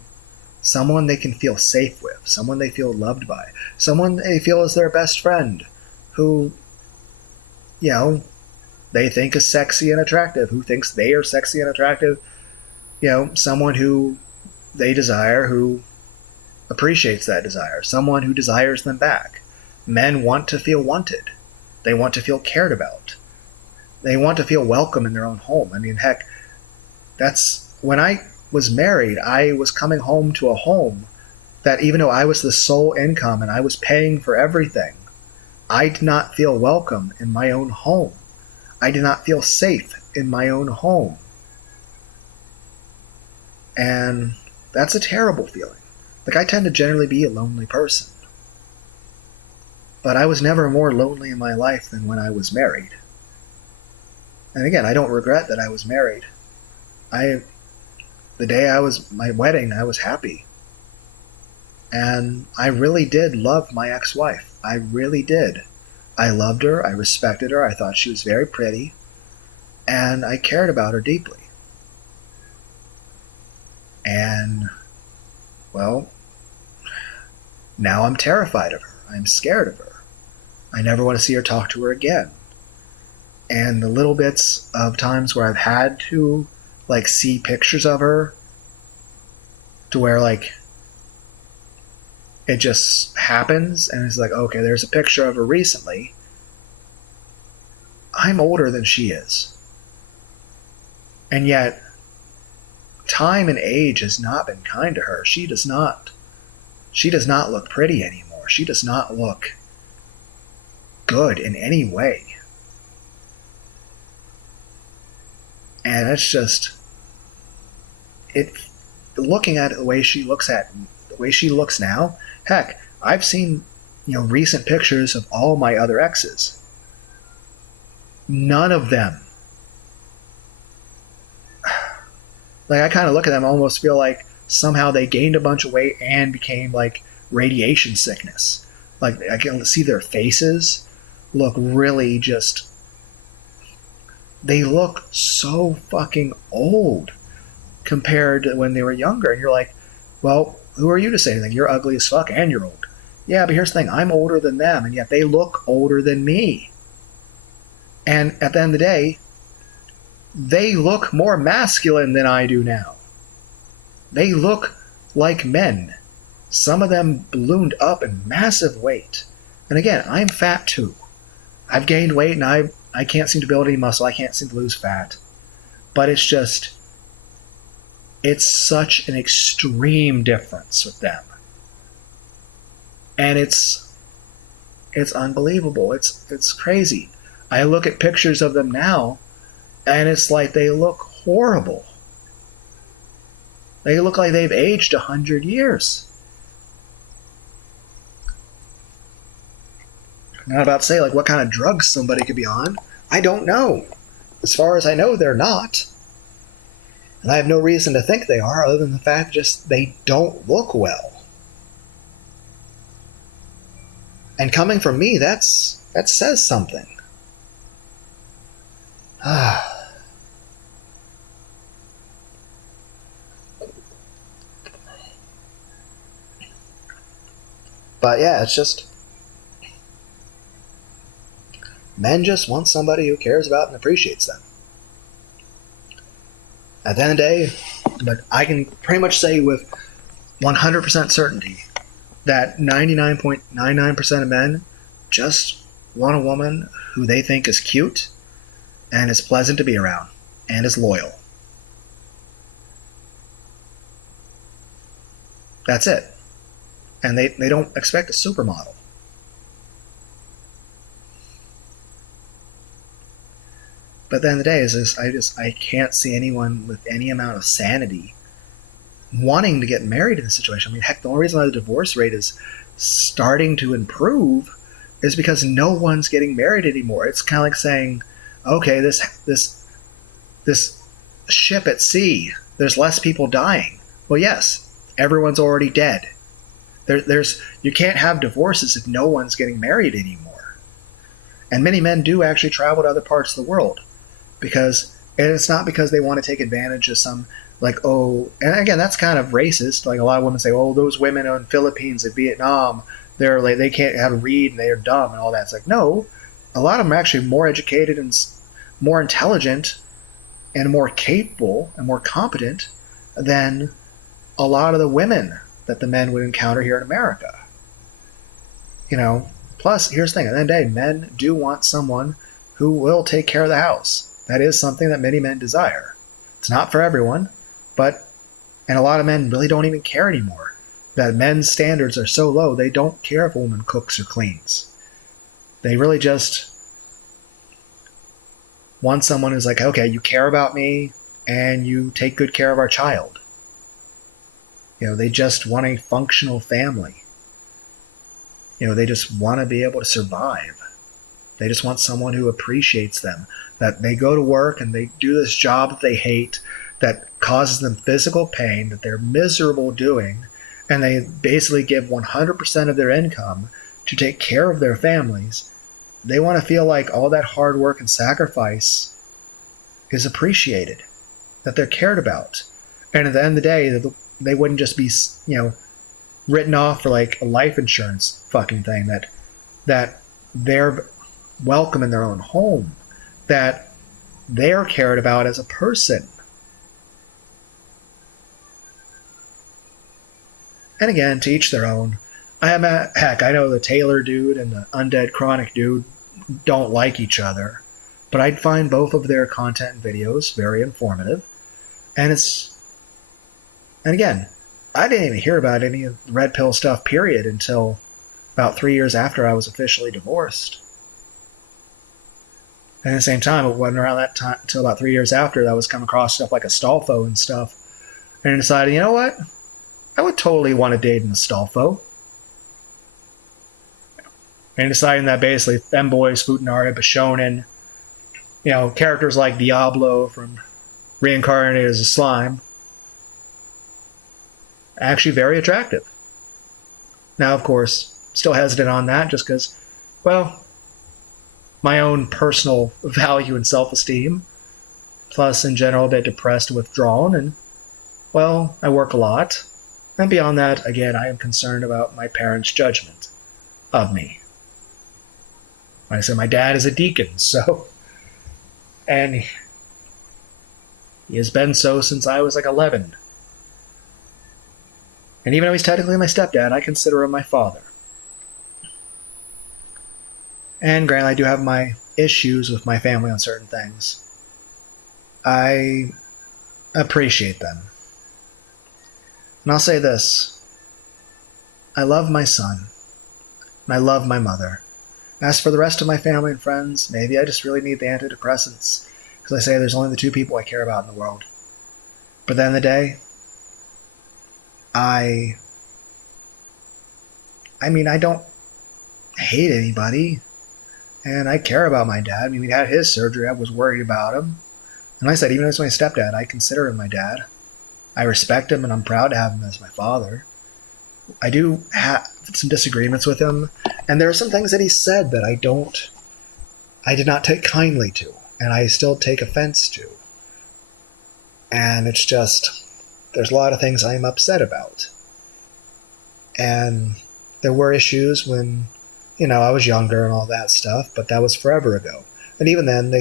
someone they can feel safe with, someone they feel loved by, someone they feel is their best friend, who, they think is sexy and attractive, who thinks they are sexy and attractive, someone who they desire, who appreciates that desire, someone who desires them back. Men want to feel wanted. They want to feel cared about. They want to feel welcome in their own home. I mean, heck, that's when I was married, I was coming home to a home that even though I was the sole income and I was paying for everything, I did not feel welcome in my own home. I did not feel safe in my own home. And that's a terrible feeling. Like, I tend to generally be a lonely person. But I was never more lonely in my life than when I was married. And again, I don't regret that I was married. The day I was my wedding, I was happy. And I really did love my ex-wife. I really did. I loved her. I respected her. I thought she was very pretty. And I cared about her deeply. And, well, now I'm terrified of her. I'm scared of her. I never want to see her, talk to her again. And the little bits of times where I've had to, like, see pictures of her to where, like, it just happens and it's like, okay, there's a picture of her recently. I'm older than she is. And yet, time and age has not been kind to her. She does not look pretty anymore. She does not look good in any way. And it's just, looking at it the way she looks now, heck, I've seen, recent pictures of all my other exes. None of them, like, I kind of look at them, almost feel like somehow they gained a bunch of weight and became like radiation sickness. Like, I can see their faces look really just, they look so fucking old compared to when they were younger. And you're like, well, who are you to say anything? You're ugly as fuck and you're old. Yeah, but here's the thing, I'm older than them, and yet they look older than me. And at the end of the day, they look more masculine than I do now. They look like men. Some of them ballooned up in massive weight. And again, I'm fat too. I've gained weight and I can't seem to build any muscle. I can't seem to lose fat. But it's just, it's such an extreme difference with them. And it's unbelievable. It's crazy. I look at pictures of them now, and it's like they look horrible. They look like they've aged 100 years. I'm not about to say, like, what kind of drugs somebody could be on. I don't know. As far as I know, they're not. And I have no reason to think they are, other than the fact just they don't look well. And coming from me, that says something. But yeah, it's just, men just want somebody who cares about and appreciates them. At the end of the day, but I can pretty much say with 100% certainty that 99.99% of men just want a woman who they think is cute and is pleasant to be around and is loyal. That's it. And they don't expect a supermodel. But at the end of the day, is I can't see anyone with any amount of sanity wanting to get married in this situation. I mean, heck, the only reason why the divorce rate is starting to improve is because no one's getting married anymore. It's kind of like saying, okay, this ship at sea, there's less people dying. Well, yes, everyone's already dead. You can't have divorces if no one's getting married anymore. And many men do actually travel to other parts of the world. And it's not because they want to take advantage of some, like, and again, that's kind of racist. Like, a lot of women say, oh, those women in Philippines and Vietnam, they can't have a read and they're dumb and all that. It's like, no, a lot of them are actually more educated and more intelligent and more capable and more competent than a lot of the women that the men would encounter here in America. Plus, here's the thing, at the end of the day, men do want someone who will take care of the house. That is something that many men desire. It's not for everyone, and a lot of men really don't even care anymore. That men's standards are so low, they don't care if a woman cooks or cleans. They really just want someone who's like, okay, you care about me and you take good care of our child. They just want a functional family. They just want to be able to survive. They just want someone who appreciates them, that they go to work and they do this job that they hate, that causes them physical pain, that they're miserable doing, and they basically give 100% of their income to take care of their families. They want to feel like all that hard work and sacrifice is appreciated, that they're cared about. And at the end of the day, they wouldn't just be, written off for like a life insurance fucking thing, that they're welcome in their own home, that they're cared about as a person. And again, to each their own. I know the Taylor dude and the Undead Chronic dude don't like each other, but I'd find both of their content and videos very informative. And again, I didn't even hear about any of the red pill stuff, period, until about 3 years after I was officially divorced. And at the same time, it wasn't around that time until about 3 years after that I was coming across stuff like Astolfo and stuff, and decided, you know what? I would totally want to date an Astolfo. And deciding that basically femboys, Futanari, Bishonen, characters like Diablo from Reincarnated as a Slime, actually very attractive. Now, of course, still hesitant on that just because, well, my own personal value and self-esteem, plus in general a bit depressed and withdrawn, and, well, I work a lot. And beyond that, again, I am concerned about my parents' judgment of me. Like I said, my dad is a deacon, and he has been so since I was like 11. And even though he's technically my stepdad, I consider him my father. And granted, I do have my issues with my family on certain things. I appreciate them. And I'll say this. I love my son. And I love my mother. As for the rest of my family and friends, maybe I just really need the antidepressants. Because I say there's only the two people I care about in the world. But at the end of the day, I don't hate anybody. And I care about my dad. I mean, he had his surgery. I was worried about him. And like I said, even as my stepdad, I consider him my dad. I respect him, and I'm proud to have him as my father. I do have some disagreements with him, and there are some things that he said that I did not take kindly to, and I still take offense to. And it's just, there's a lot of things I'm upset about. And there were issues when, I was younger and all that stuff, but that was forever ago. And even then,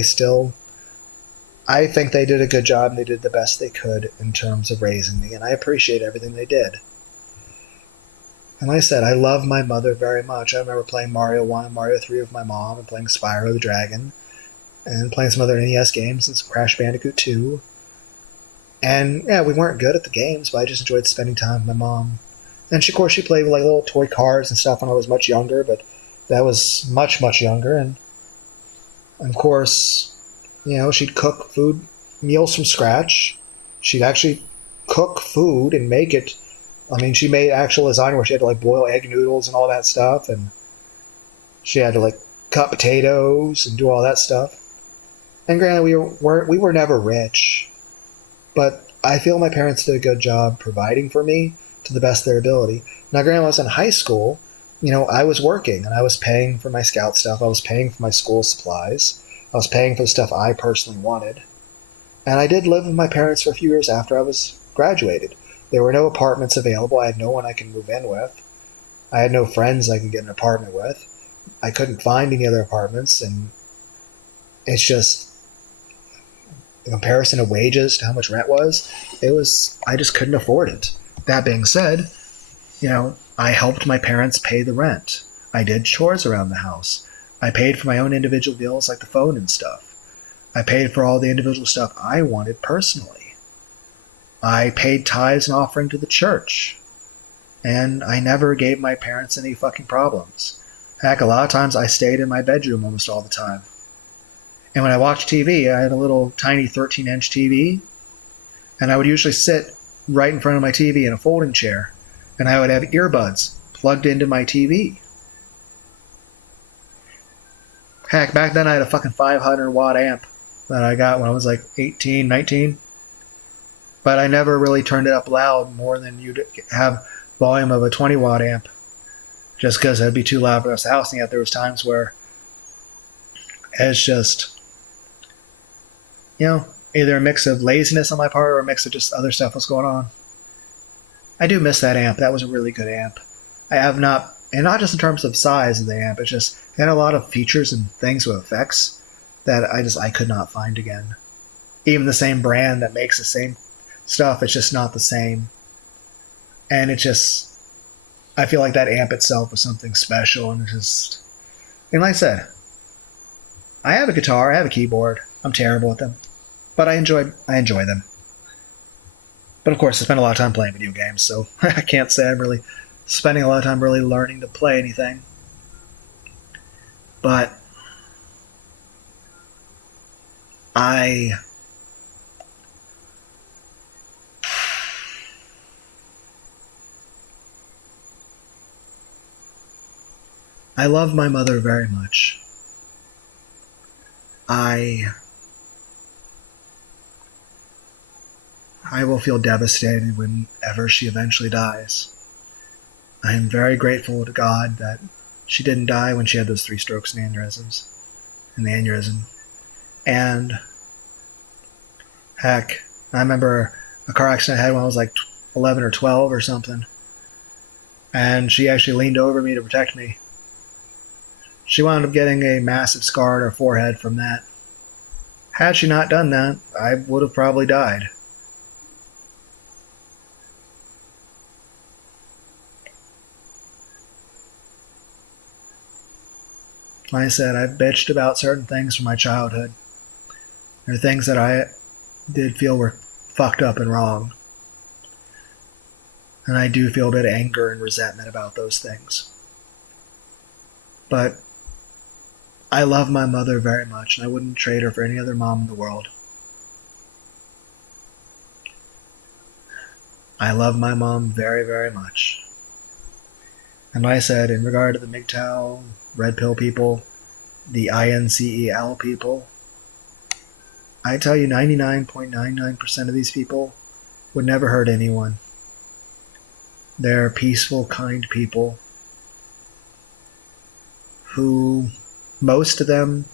I think they did a good job, and they did the best they could in terms of raising me, and I appreciate everything they did. And like I said, I love my mother very much. I remember playing Mario 1 and Mario 3 with my mom, and playing Spyro the Dragon, and playing some other NES games, and some Crash Bandicoot 2. And yeah, we weren't good at the games, but I just enjoyed spending time with my mom. And of course, she played with like little toy cars and stuff when I was much younger, but that was much, much younger. And of course, she'd cook meals from scratch. She'd actually cook food and make it. I mean, she made actual lasagna where she had to like boil egg noodles and all that stuff, and she had to like cut potatoes and do all that stuff. And granted, we were never rich, but I feel my parents did a good job providing for me to the best of their ability. Now, granted, when I was in high school, I was working and I was paying for my scout stuff. I was paying for my school supplies. I was paying for the stuff I personally wanted. And I did live with my parents for a few years after I was graduated. There were no apartments available. I had no one I could move in with. I had no friends I could get an apartment with. I couldn't find any other apartments, and it's just, in comparison of wages to how much rent was, I just couldn't afford it. That being said, I helped my parents pay the rent. I did chores around the house. I paid for my own individual bills like the phone and stuff. I paid for all the individual stuff I wanted personally. I paid tithes and offering to the church. And I never gave my parents any fucking problems. Heck, a lot of times I stayed in my bedroom almost all the time. And when I watched TV, I had a little tiny 13-inch TV, and I would usually sit right in front of my TV in a folding chair, and I would have earbuds plugged into my TV. Heck, back then I had a fucking 500-watt amp that I got when I was like 18, 19. But I never really turned it up loud more than you'd have volume of a 20-watt amp, just because it'd be too loud for the rest of the house. And yet there was times where it's just, either a mix of laziness on my part or a mix of just other stuff was going on. I do miss that amp. That was a really good amp. I have not, and not just in terms of size of the amp, it's just it had a lot of features and things with effects that I could not find again. Even the same brand that makes the same stuff, it's just not the same. And I feel like that amp itself was something special, and and like I said, I have a guitar, I have a keyboard. I'm terrible at them, but I enjoy them. But of course, I spend a lot of time playing video games, so I can't say I'm really spending a lot of time really learning to play anything. But I love my mother very much. I will feel devastated whenever she eventually dies. I am very grateful to God that she didn't die when she had those 3 strokes and the aneurysm. And heck, I remember a car accident I had when I was like 11 or 12 or something. And she actually leaned over me to protect me. She wound up getting a massive scar on her forehead from that. Had she not done that, I would have probably died. Like I said, I've bitched about certain things from my childhood. There are things that I did feel were fucked up and wrong. And I do feel a bit of anger and resentment about those things. But I love my mother very much, and I wouldn't trade her for any other mom in the world. I love my mom very, very much. And like I said, in regard to the mgtow, red pill people, the incel people, I tell you 99.99% of these people would never hurt anyone. They're peaceful, kind people who, most of them,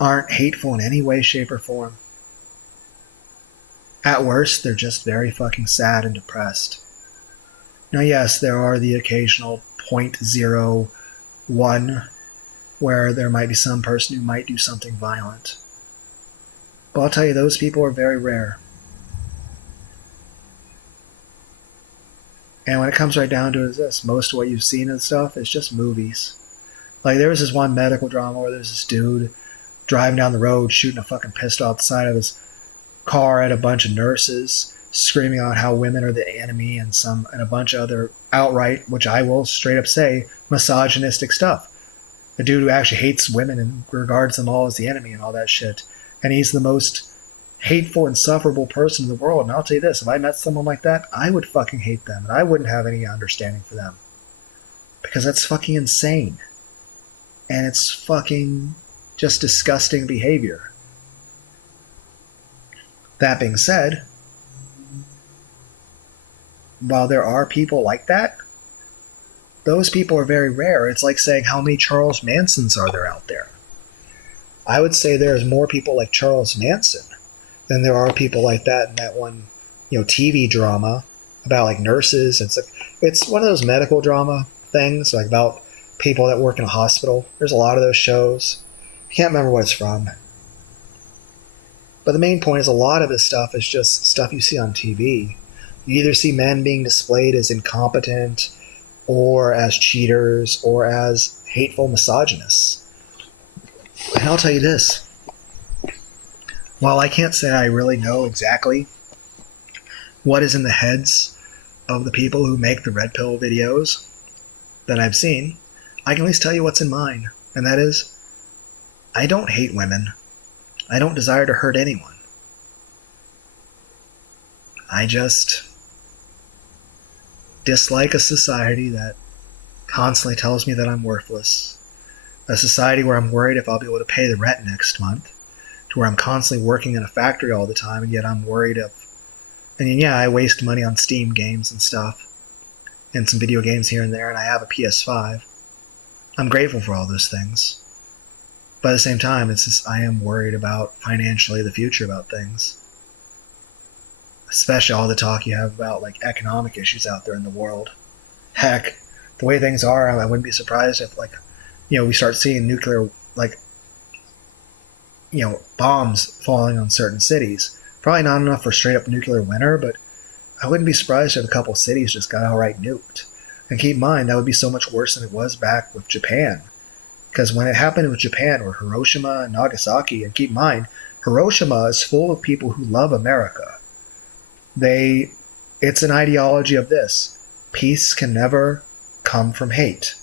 aren't hateful in any way, shape, or form. At worst, they're just very fucking sad and depressed. Now, yes, there are the occasional 0.01 where there might be some person who might do something violent. But I'll tell you, those people are very rare. And when it comes right down to it is this, most of what you've seen and stuff is just movies. Like, there was this one medical drama where there's this dude driving down the road shooting a fucking pistol out the side of his car at a bunch of nurses, screaming out how women are the enemy and a bunch of other outright, which I will straight up say, misogynistic stuff. A dude who actually hates women and regards them all as the enemy and all that shit. And he's the most hateful, insufferable person in the world. And I'll tell you this, if I met someone like that, I would fucking hate them. And I wouldn't have any understanding for them. Because that's fucking insane. And it's fucking just disgusting behavior. That being said, while there are people like that, those people are very rare. It's like saying how many Charles Mansons are there out there. I would say there's more people like Charles Manson than there are people like that in that one, TV drama about like nurses. It's one of those medical drama things, like about people that work in a hospital. There's a lot of those shows. I can't remember what it's from. But the main point is a lot of this stuff is just stuff you see on TV. You either see men being displayed as incompetent or as cheaters, or as hateful misogynists. And I'll tell you this. While I can't say I really know exactly what is in the heads of the people who make the red pill videos that I've seen, I can at least tell you what's in mine. And that is, I don't hate women. I don't desire to hurt anyone. I just dislike a society that constantly tells me that I'm worthless. A society where I'm worried if I'll be able to pay the rent next month. To where I'm constantly working in a factory all the time, and yet I'm worried of... And yeah, I waste money on Steam games and stuff. And some video games here and there, and I have a PS5. I'm grateful for all those things. But at the same time, it's just I am worried about financially the future about things. Especially all the talk you have about like economic issues out there in the world. Heck, the way things are, I wouldn't be surprised if we start seeing nuclear bombs falling on certain cities. Probably not enough for straight up nuclear winter, but I wouldn't be surprised if a couple cities just got outright nuked. And keep in mind, that would be so much worse than it was back with Japan. Because when it happened with Japan, or Hiroshima and Nagasaki, and keep in mind, Hiroshima is full of people who love America. It's an ideology of this. Peace can never come from hate.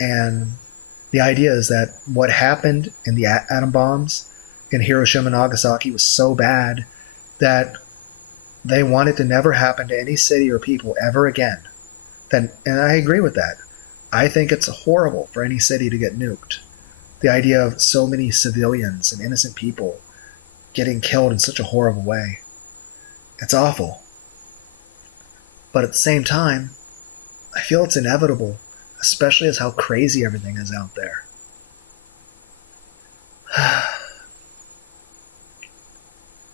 And the idea is that what happened in the atom bombs in Hiroshima and Nagasaki was so bad that they want it to never happen to any city or people ever again. And I agree with that. I think it's horrible for any city to get nuked. The idea of so many civilians and innocent people getting killed in such a horrible way. It's awful. But at the same time, I feel it's inevitable, especially as how crazy everything is out there.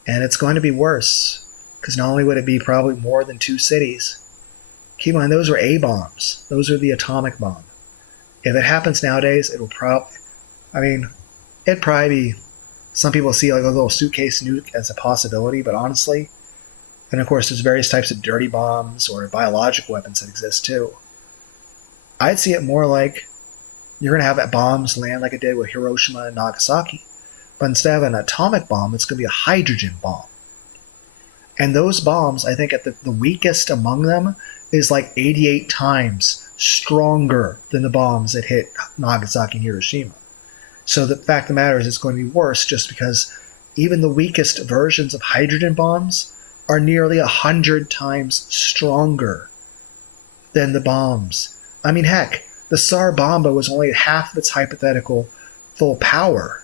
And it's going to be worse, because not only would it be probably more than 2 cities, keep in mind those are A-bombs. Those are the atomic bomb. If it happens nowadays, it'd probably be, some people see like a little suitcase nuke as a possibility, but honestly, and of course there's various types of dirty bombs or biological weapons that exist too. I'd see it more like you're going to have bombs land like it did with Hiroshima and Nagasaki. But instead of an atomic bomb, it's going to be a hydrogen bomb. And those bombs, I think at the weakest among them is like 88 times stronger than the bombs that hit Nagasaki and Hiroshima. So the fact of the matter is it's going to be worse just because even the weakest versions of hydrogen bombs are nearly 100 times stronger than the bombs. I mean, heck, the Tsar Bomba was only half of its hypothetical full power.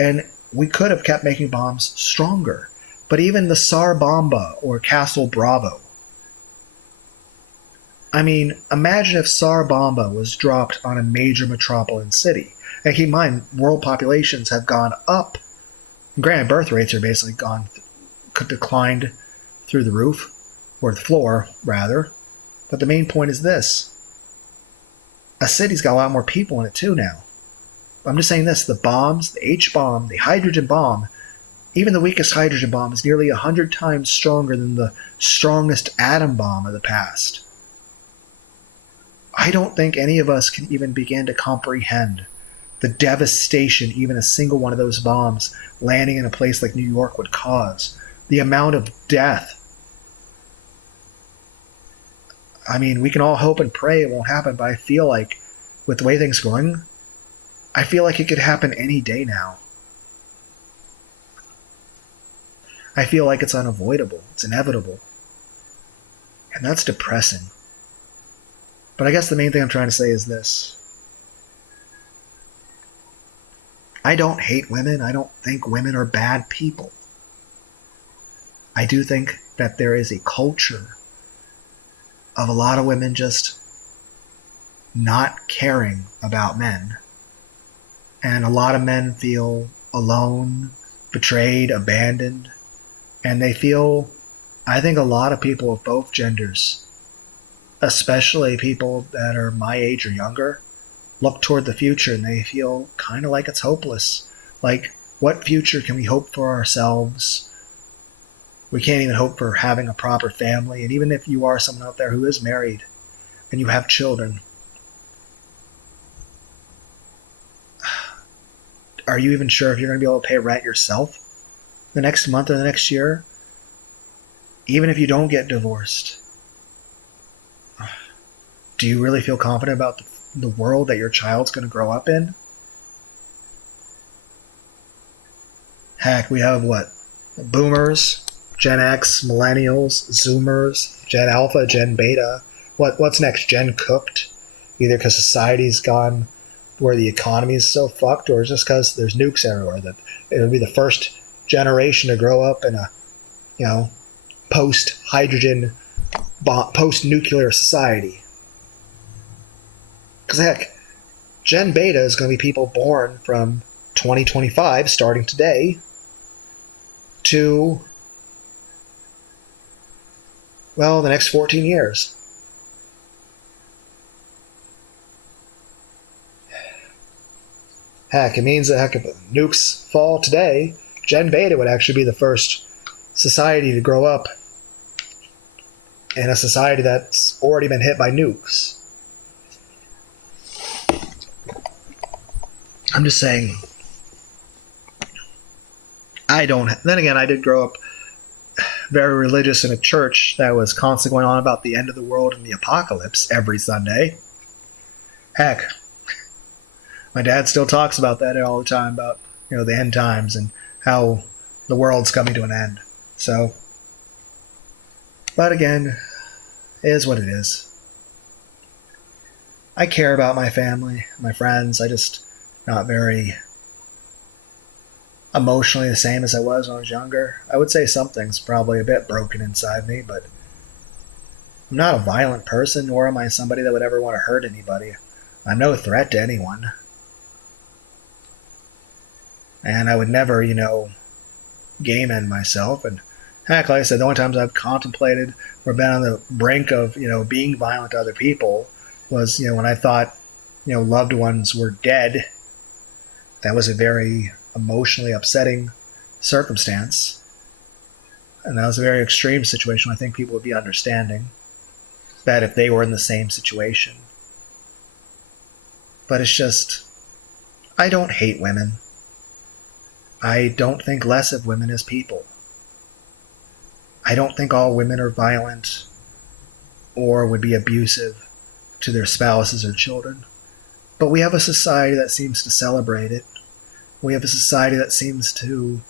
And we could have kept making bombs stronger. But even the Tsar Bomba or Castle Bravo. I mean, imagine if Tsar Bomba was dropped on a major metropolitan city. And keep in mind, world populations have gone up. Granted, birth rates are basically declined through the roof, or the floor, rather. But the main point is this. A city's got a lot more people in it too now. I'm just saying this, the bombs, the H-bomb, the hydrogen bomb, even the weakest hydrogen bomb is nearly 100 times stronger than the strongest atom bomb of the past. I don't think any of us can even begin to comprehend the devastation even a single one of those bombs landing in a place like New York would cause. The amount of death. I mean, we can all hope and pray it won't happen, but I feel like with the way things are going, I feel like it could happen any day now. I feel like it's unavoidable. It's inevitable. And that's depressing. But I guess the main thing I'm trying to say is this. I don't hate women. I don't think women are bad people. I do think that there is a culture of a lot of women just not caring about men. And a lot of men feel alone, betrayed, abandoned. And they feel, I think a lot of people of both genders, especially people that are my age or younger, look toward the future and they feel kind of like it's hopeless. Like, what future can we hope for ourselves? We can't even hope for having a proper family. And even if you are someone out there who is married and you have children, are you even sure if you're going to be able to pay rent yourself the next month or the next year? Even if you don't get divorced, do you really feel confident about the world that your child's going to grow up in? Heck, we have what? Boomers, Gen X, Millennials, Zoomers, Gen Alpha, Gen Beta. What's next? Gen Cooked? Either because society's gone where the economy is so fucked, or just because there's nukes everywhere. That it'll be the first generation to grow up in a, post-hydrogen, post-nuclear society. Because heck, Gen Beta is going to be people born from 2025, starting today, to, the next 14 years. Heck, it means that if nukes fall today, Gen Beta would actually be the first society to grow up in a society that's already been hit by nukes. I'm just saying, then again, I did grow up very religious in a church that was constantly going on about the end of the world and the apocalypse every Sunday. Heck, my dad still talks about that all the time, about, the end times and how the world's coming to an end. So, but again, it is what it is. I care about my family, my friends. I just not very emotionally the same as I was when I was younger. I would say something's probably a bit broken inside me, but I'm not a violent person, nor am I somebody that would ever want to hurt anybody. I'm no threat to anyone. And I would never, game end myself. And heck, like I said, the only times I've contemplated or been on the brink of, being violent to other people was, when I thought, loved ones were dead. That was a very emotionally upsetting circumstance. And that was a very extreme situation. I think people would be understanding that if they were in the same situation. But it's just, I don't hate women. I don't think less of women as people. I don't think all women are violent or would be abusive to their spouses or children. But we have a society that seems to celebrate it. We have a society that seems to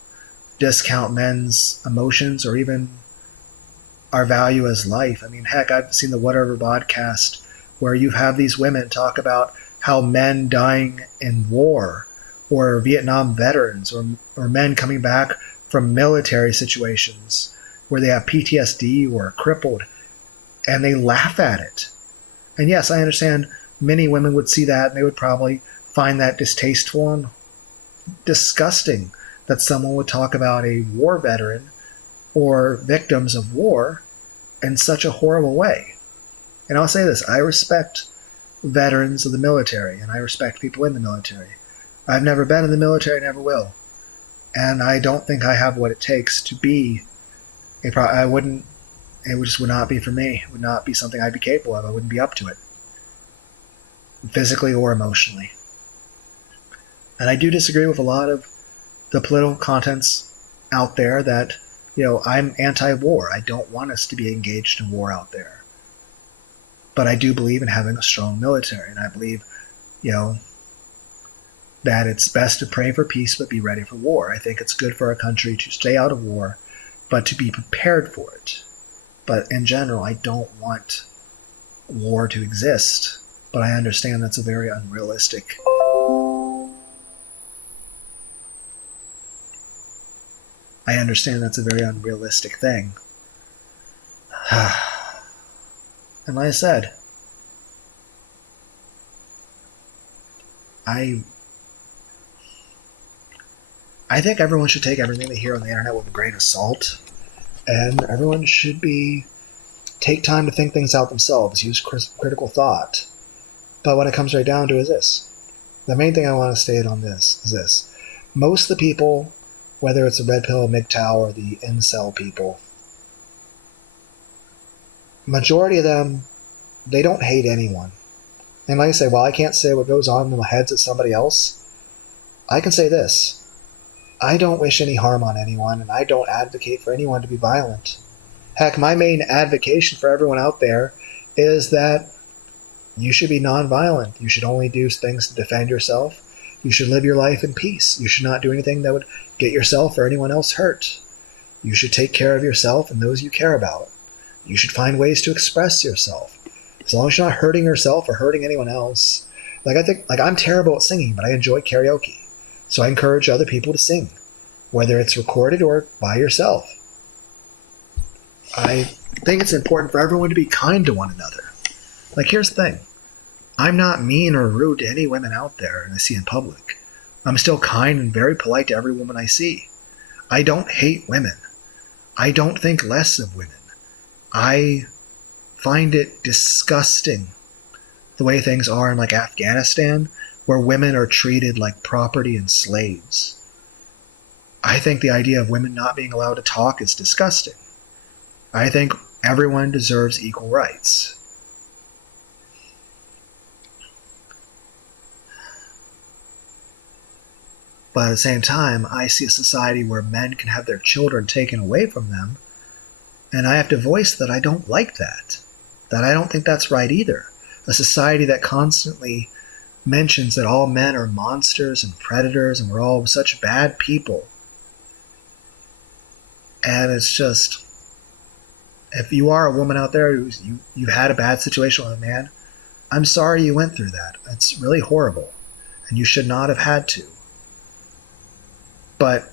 discount men's emotions or even our value as life. I mean, heck, I've seen the Whatever podcast where you have these women talk about how men dying in war or Vietnam veterans or men coming back from military situations where they have PTSD or are crippled, and they laugh at it. And yes, I understand many women would see that and they would probably find that distasteful and disgusting that someone would talk about a war veteran or victims of war in such a horrible way. And I'll say this, I respect veterans of the military and I respect people in the military. I've never been in the military, never will. And I don't think I have what it takes to be it just would not be for me. It would not be something I'd be capable of. I wouldn't be up to it, physically or emotionally. And I do disagree with a lot of the political contents out there that, I'm anti-war. I don't want us to be engaged in war out there. But I do believe in having a strong military. And I believe, that it's best to pray for peace but be ready for war. I think it's good for our country to stay out of war, but to be prepared for it. But in general, I don't want war to exist. But I understand that's a very unrealistic thing. And like I said, I think everyone should take everything they hear on the internet with a grain of salt, and everyone should take time to think things out themselves, use critical thought. But what it comes right down to is this. The main thing I want to state on this is this. Most of the people, whether it's the red pill, mgtow, or the incel people, majority of them, they don't hate anyone. And like I say, while I can't say what goes on in the heads of somebody else, I can say this. I don't wish any harm on anyone, and I don't advocate for anyone to be violent. Heck, my main advocation for everyone out there is that you should be nonviolent. You should only do things to defend yourself. You should live your life in peace. You should not do anything that would get yourself or anyone else hurt. You should take care of yourself and those you care about. You should find ways to express yourself. As long as you're not hurting yourself or hurting anyone else. I'm terrible at singing, but I enjoy karaoke. So I encourage other people to sing, whether it's recorded or by yourself. I think it's important for everyone to be kind to one another. Like, here's the thing. I'm not mean or rude to any women out there I see in public. I'm still kind and very polite to every woman I see. I don't hate women. I don't think less of women. I find it disgusting the way things are in like Afghanistan, where women are treated like property and slaves. I think the idea of women not being allowed to talk is disgusting. I think everyone deserves equal rights. But at the same time, I see a society where men can have their children taken away from them, and I have to voice that I don't like that. That I don't think that's right either. A society that constantly mentions that all men are monsters and predators and we're all such bad people. And it's just, if you are a woman out there you've had a bad situation with a man, I'm sorry you went through that. It's really horrible, and you should not have had to. But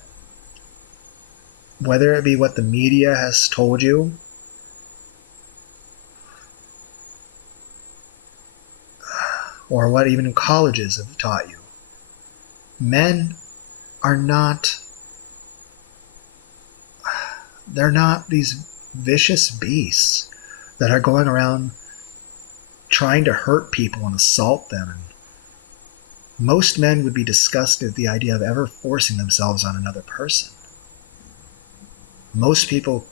whether it be what the media has told you, or what even colleges have taught you, men are not, they're not these vicious beasts that are going around trying to hurt people and assault them. And most men would be disgusted at the idea of ever forcing themselves on another person. Most people,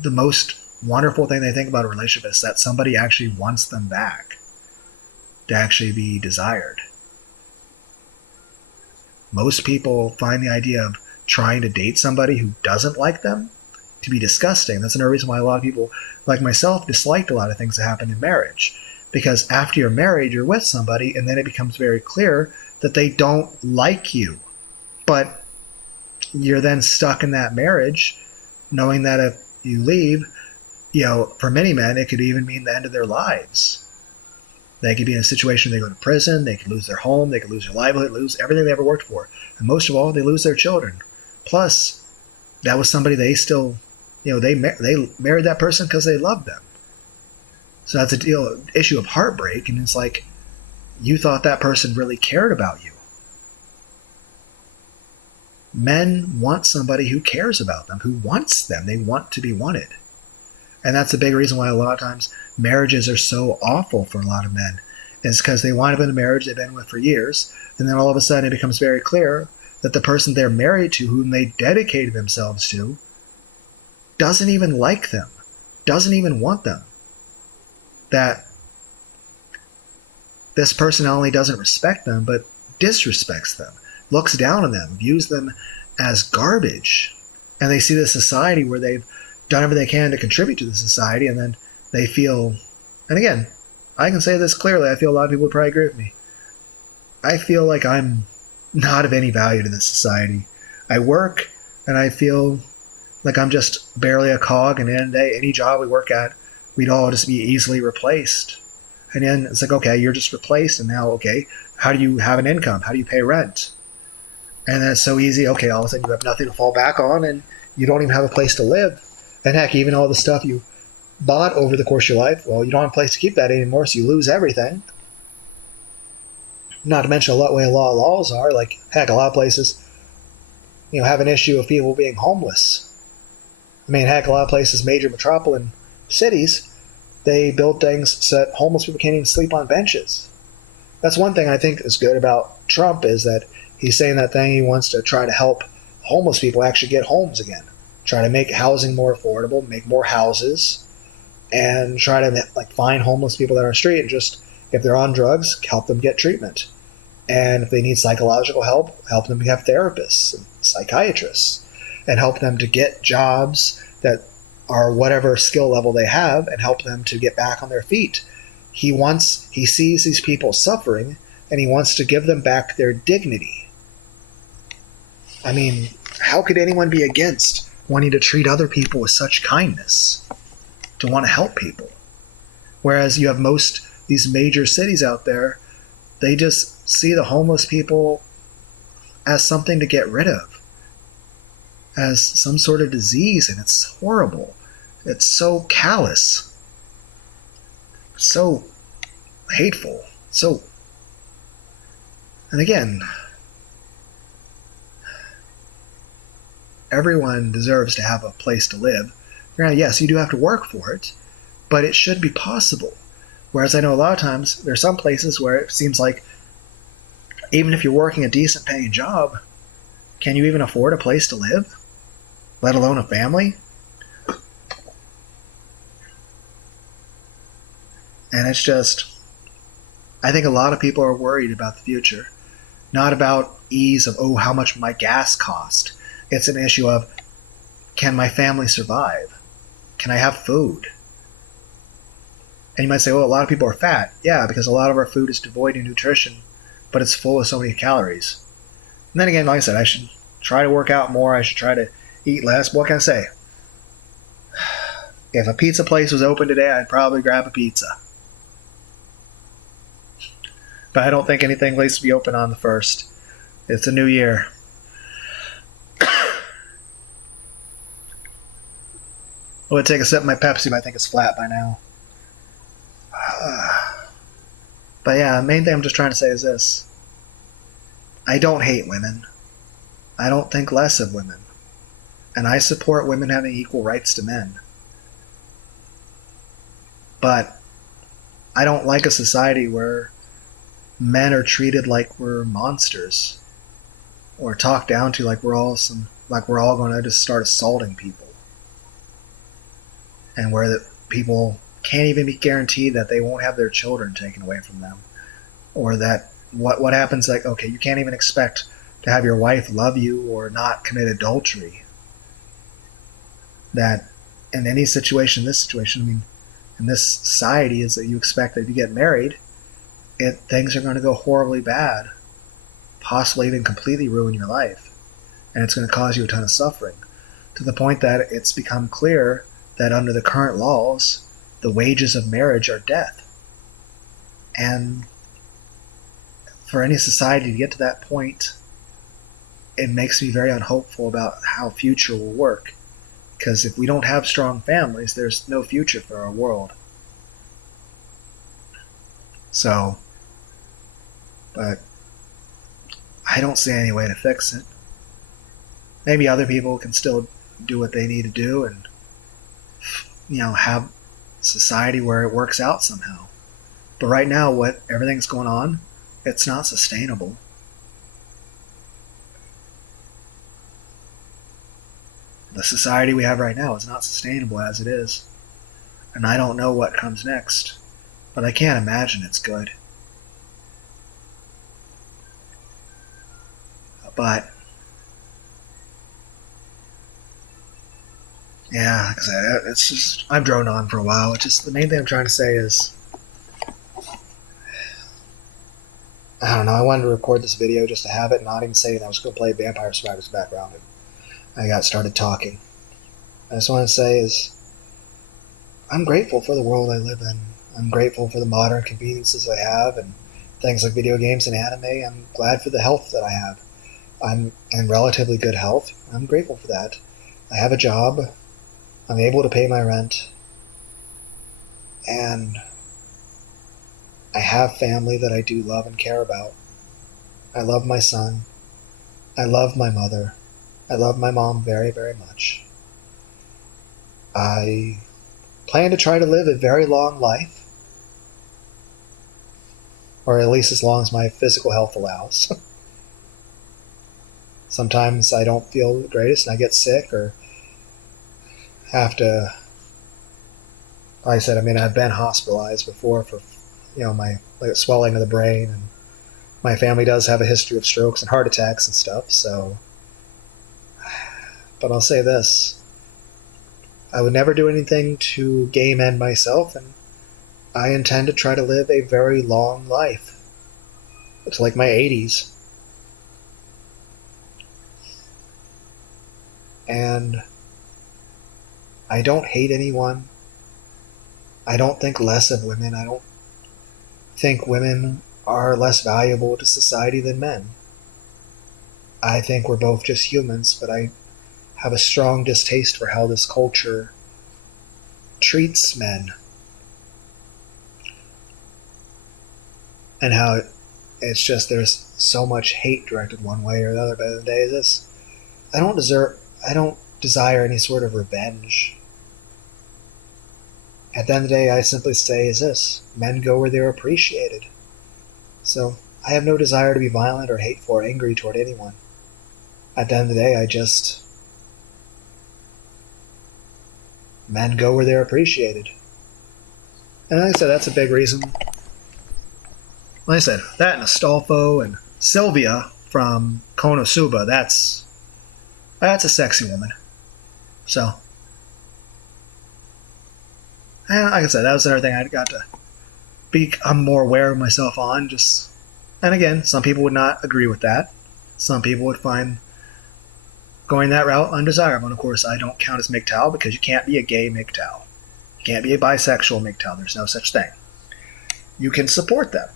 the most wonderful thing they think about a relationship is that somebody actually wants them back, to actually be desired. Most people find the idea of trying to date somebody who doesn't like them to be disgusting. That's another reason why a lot of people, like myself, disliked a lot of things that happen in marriage. Because after you're married, you're with somebody, and then it becomes very clear that they don't like you. But you're then stuck in that marriage, knowing that if you leave, for many men, it could even mean the end of their lives. They could be in a situation where they go to prison, they could lose their home, they could lose their livelihood, lose everything they ever worked for. And most of all, they lose their children. Plus, that was somebody they still, they married that person because they loved them. So that's a issue of heartbreak, and it's like, you thought that person really cared about you. Men want somebody who cares about them, who wants them. They want to be wanted. And that's a big reason why a lot of times marriages are so awful for a lot of men, is because they wind up in a marriage they've been with for years, and then all of a sudden it becomes very clear that the person they're married to, whom they dedicated themselves to, doesn't even like them, doesn't even want them. That this person not only doesn't respect them, but disrespects them, looks down on them, views them as garbage. And they see this society where they've done everything they can to contribute to the society, and then they feel, and again, I can say this clearly, I feel a lot of people would probably agree with me. I feel like I'm not of any value to this society. I work, and I feel like I'm just barely a cog, and at the end of the day, any job we work at, we'd all just be easily replaced. And then it's like, okay, you're just replaced, and now, okay, how do you have an income? How do you pay rent? And then it's so easy, okay, all of a sudden you have nothing to fall back on, and you don't even have a place to live. And heck, even all the stuff you bought over the course of your life, well, you don't have a place to keep that anymore, so you lose everything. Not to mention way a lot of laws are, like, heck, a lot of places, have an issue of people being homeless. I mean, heck, a lot of places, major metropolitan cities, they build things so that homeless people can't even sleep on benches. That's one thing I think is good about Trump, is that he's saying that thing, he wants to try to help homeless people actually get homes again. Try to make housing more affordable, make more houses. and try to like find homeless people that are on the street and just, if they're on drugs, help them get treatment. And if they need psychological help them have therapists and psychiatrists, and help them to get jobs that are whatever skill level they have, and help them to get back on their feet. He sees these people suffering, and he wants to give them back their dignity. I mean, how could anyone be against wanting to treat other people with such kindness, to want to help people? Whereas you have these major cities out there, they just see the homeless people as something to get rid of, as some sort of disease, and it's horrible. It's so callous, so hateful, and again, everyone deserves to have a place to live. Granted, yes, you do have to work for it, but it should be possible. Whereas I know a lot of times there's some places where it seems like even if you're working a decent paying job, can you even afford a place to live, let alone a family? And it's just, I think a lot of people are worried about the future. Not about ease of, how much my gas cost. It's an issue of, can my family survive? Can I have food? And you might say, well, a lot of people are fat. Yeah, because a lot of our food is devoid of nutrition, but it's full of so many calories. And then again, like I said, I should try to work out more. I should try to eat less. What can I say? If a pizza place was open today, I'd probably grab a pizza. But I don't think anything needs to be open on the 1st. It's a new year. I would take a sip of my Pepsi, but I think it's flat by now. But yeah, the main thing I'm just trying to say is this. I don't hate women. I don't think less of women. And I support women having equal rights to men. But I don't like a society where men are treated like we're monsters, or talked down to like we're all going to just start assaulting people, and where the people can't even be guaranteed that they won't have their children taken away from them, or that what happens, like, okay, you can't even expect to have your wife love you or not commit adultery. That in any situation, in this society, is that you expect that if you get married, things are going to go horribly bad, possibly even completely ruin your life, and it's going to cause you a ton of suffering, to the point that it's become clear that under the current laws, the wages of marriage are death. And for any society to get to that point, it makes me very unhopeful about how future will work. Because if we don't have strong families, there's no future for our world. So, but I don't see any way to fix it. Maybe other people can still do what they need to do and, have society where it works out somehow. But right now, everything's going on, it's not sustainable. The society we have right now is not sustainable as it is. And I don't know what comes next, but I can't imagine it's good. But yeah, like I said, it's just, I've droned on for a while. It's just, the main thing I'm trying to say is, I don't know, I wanted to record this video just to have it, not even say that I was going to play Vampire Survivors background, and I got started talking. I just want to say is, I'm grateful for the world I live in. I'm grateful for the modern conveniences I have, and things like video games and anime. I'm glad for the health that I have. I'm in relatively good health. I'm grateful for that. I have a job. I'm able to pay my rent. And I have family that I do love and care about. I love my son. I love my mother. I love my mom very, very much. I plan to try to live a very long life. Or at least as long as my physical health allows. Sometimes I don't feel the greatest and I get sick or have to like I said, I mean, I've been hospitalized before for, my swelling of the brain, and my family does have a history of strokes and heart attacks and stuff. So, but I'll say this: I would never do anything to game end myself, and I intend to try to live a very long life. It's like my 80s. And I don't hate anyone. I don't think less of women. I don't think women are less valuable to society than men. I think we're both just humans, but I have a strong distaste for how this culture treats men. And how it's just there's so much hate directed one way or the other. By the end of the day, is this: I don't desire any sort of revenge. At the end of the day, I simply say is this: men go where they're appreciated. So I have no desire to be violent or hateful or angry toward anyone. At the end of the day, men go where they're appreciated. And like I said, that's a big reason. Like I said, that and Astolfo and Sylvia from Konosuba, that's a sexy woman. So, and like I said, that was another thing I got to become more aware of myself on. And again, some people would not agree with that. Some people would find going that route undesirable. And of course, I don't count as mgtow because you can't be a gay mgtow. You can't be a bisexual mgtow. There's no such thing. You can support them.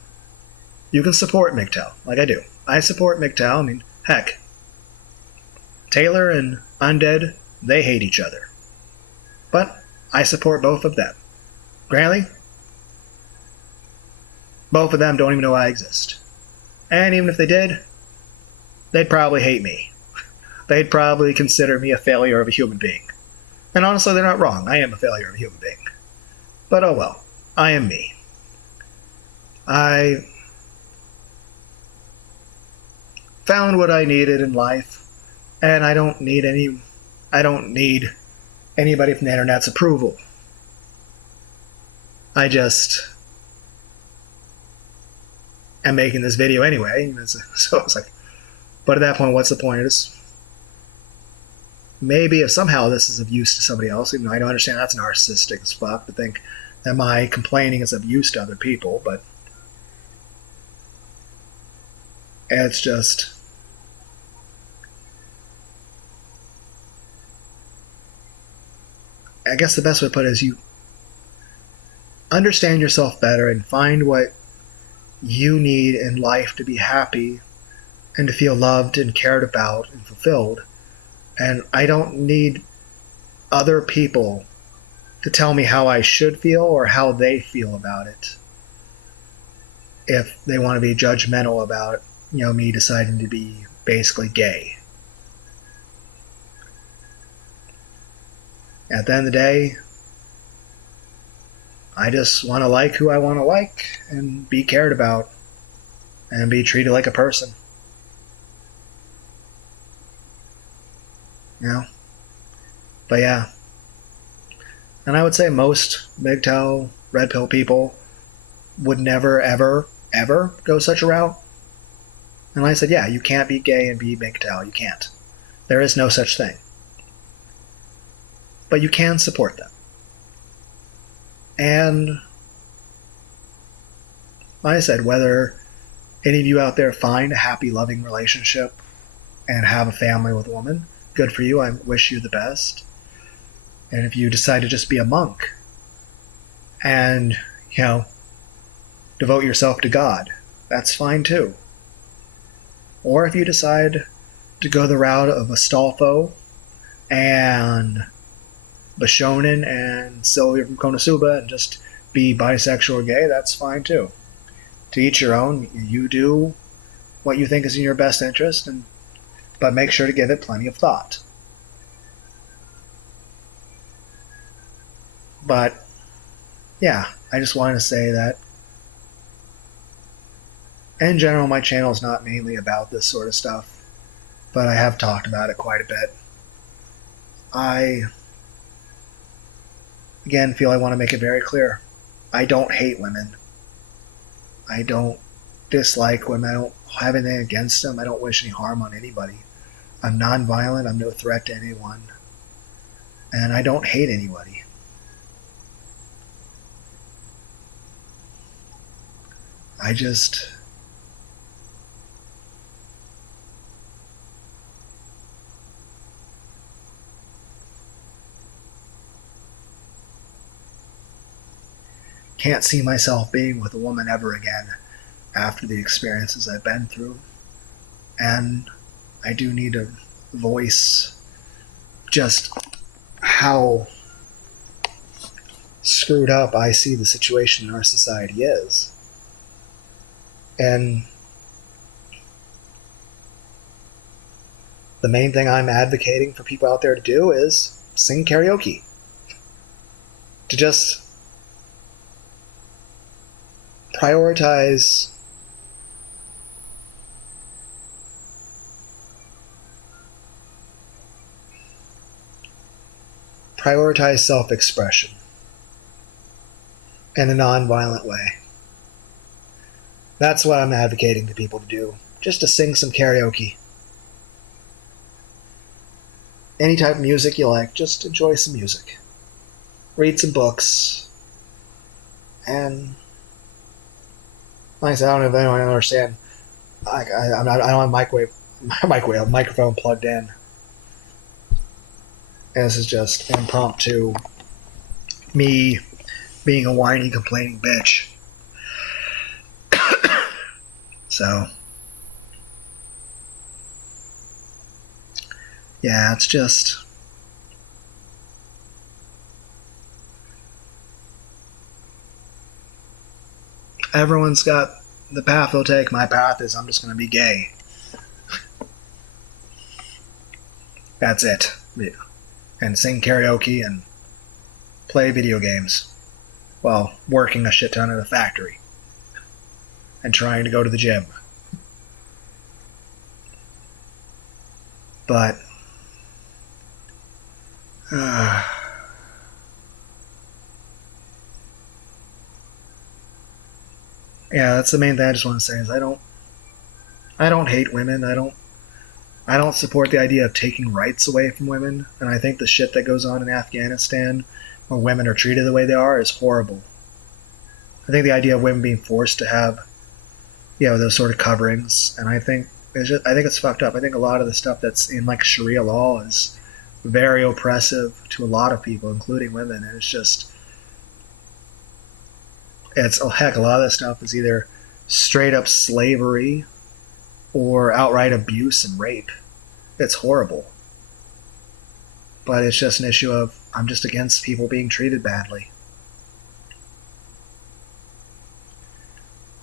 You can support mgtow, like I do. I support mgtow. I mean, heck, Taylor and Undead, they hate each other. But I support both of them. Granted, both of them don't even know I exist. And even if they did, they'd probably hate me. They'd probably consider me a failure of a human being. And honestly, they're not wrong. I am a failure of a human being. But oh well, I am me. I found what I needed in life, and I don't need anybody from the internet's approval. I just am making this video anyway, so it's like, but at that point, what's the point? Maybe if somehow this is of use to somebody else, even though I don't understand that's narcissistic as fuck to think that my complaining is of use to other people, but it's just, I guess the best way to put it is you understand yourself better and find what you need in life to be happy and to feel loved and cared about and fulfilled. And I don't need other people to tell me how I should feel or how they feel about it. If they want to be judgmental about, me deciding to be basically gay. At the end of the day, I just want to like who I want to like and be cared about and be treated like a person. But yeah. And I would say most mgtow, red pill people would never, ever, ever go such a route. And like I said, yeah, you can't be gay and be mgtow. You can't. There is no such thing. But you can support them. And like I said, whether any of you out there find a happy, loving relationship and have a family with a woman, good for you. I wish you the best. And if you decide to just be a monk and, devote yourself to God, that's fine too. Or if you decide to go the route of Astolfo and Bashonen and Sylvia from Konosuba and just be bisexual or gay, that's fine too. To each your own. You do what you think is in your best interest, but make sure to give it plenty of thought. But yeah, I just wanted to say that in general, my channel is not mainly about this sort of stuff, but I have talked about it quite a bit. I again, feel I want to make it very clear. I don't hate women. I don't dislike women. I don't have anything against them. I don't wish any harm on anybody. I'm nonviolent. I'm no threat to anyone. And I don't hate anybody. I just... can't see myself being with a woman ever again after the experiences I've been through. And I do need to voice just how screwed up I see the situation in our society is. And the main thing I'm advocating for people out there to do is sing karaoke. To just prioritize self-expression in a non-violent way. That's what I'm advocating to people to do. Just to sing some karaoke. Any type of music you like, just enjoy some music. Read some books. And like I said, I don't know if anyone understand. I don't have a microphone plugged in. And this is just impromptu me being a whiny, complaining bitch. So, yeah, it's just... everyone's got the path they'll take. My path is I'm just going to be gay. That's it. And sing karaoke and play video games while working a shit ton at a factory and trying to go to the gym. But yeah, that's the main thing I just want to say is I don't hate women. I don't support the idea of taking rights away from women, and I think the shit that goes on in Afghanistan where women are treated the way they are is horrible. I think the idea of women being forced to have, those sort of coverings, and I think it's fucked up. I think a lot of the stuff that's in like Sharia law is very oppressive to a lot of people, including women, and a lot of that stuff is either straight up slavery or outright abuse and rape. It's horrible. But it's just an issue of, I'm just against people being treated badly.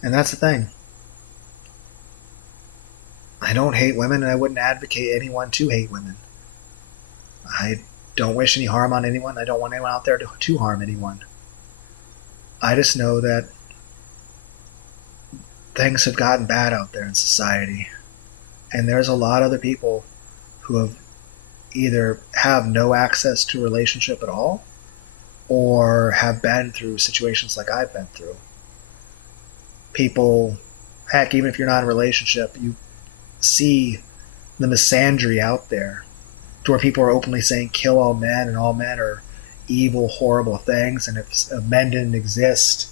And that's the thing. I don't hate women, and I wouldn't advocate anyone to hate women. I don't wish any harm on anyone. I don't want anyone out there to harm anyone. I just know that things have gotten bad out there in society. And there's a lot of other people who have either have no access to a relationship at all or have been through situations like I've been through. People, heck, even if you're not in a relationship, you see the misandry out there to where people are openly saying kill all men and all men are evil, horrible things, and if men didn't exist.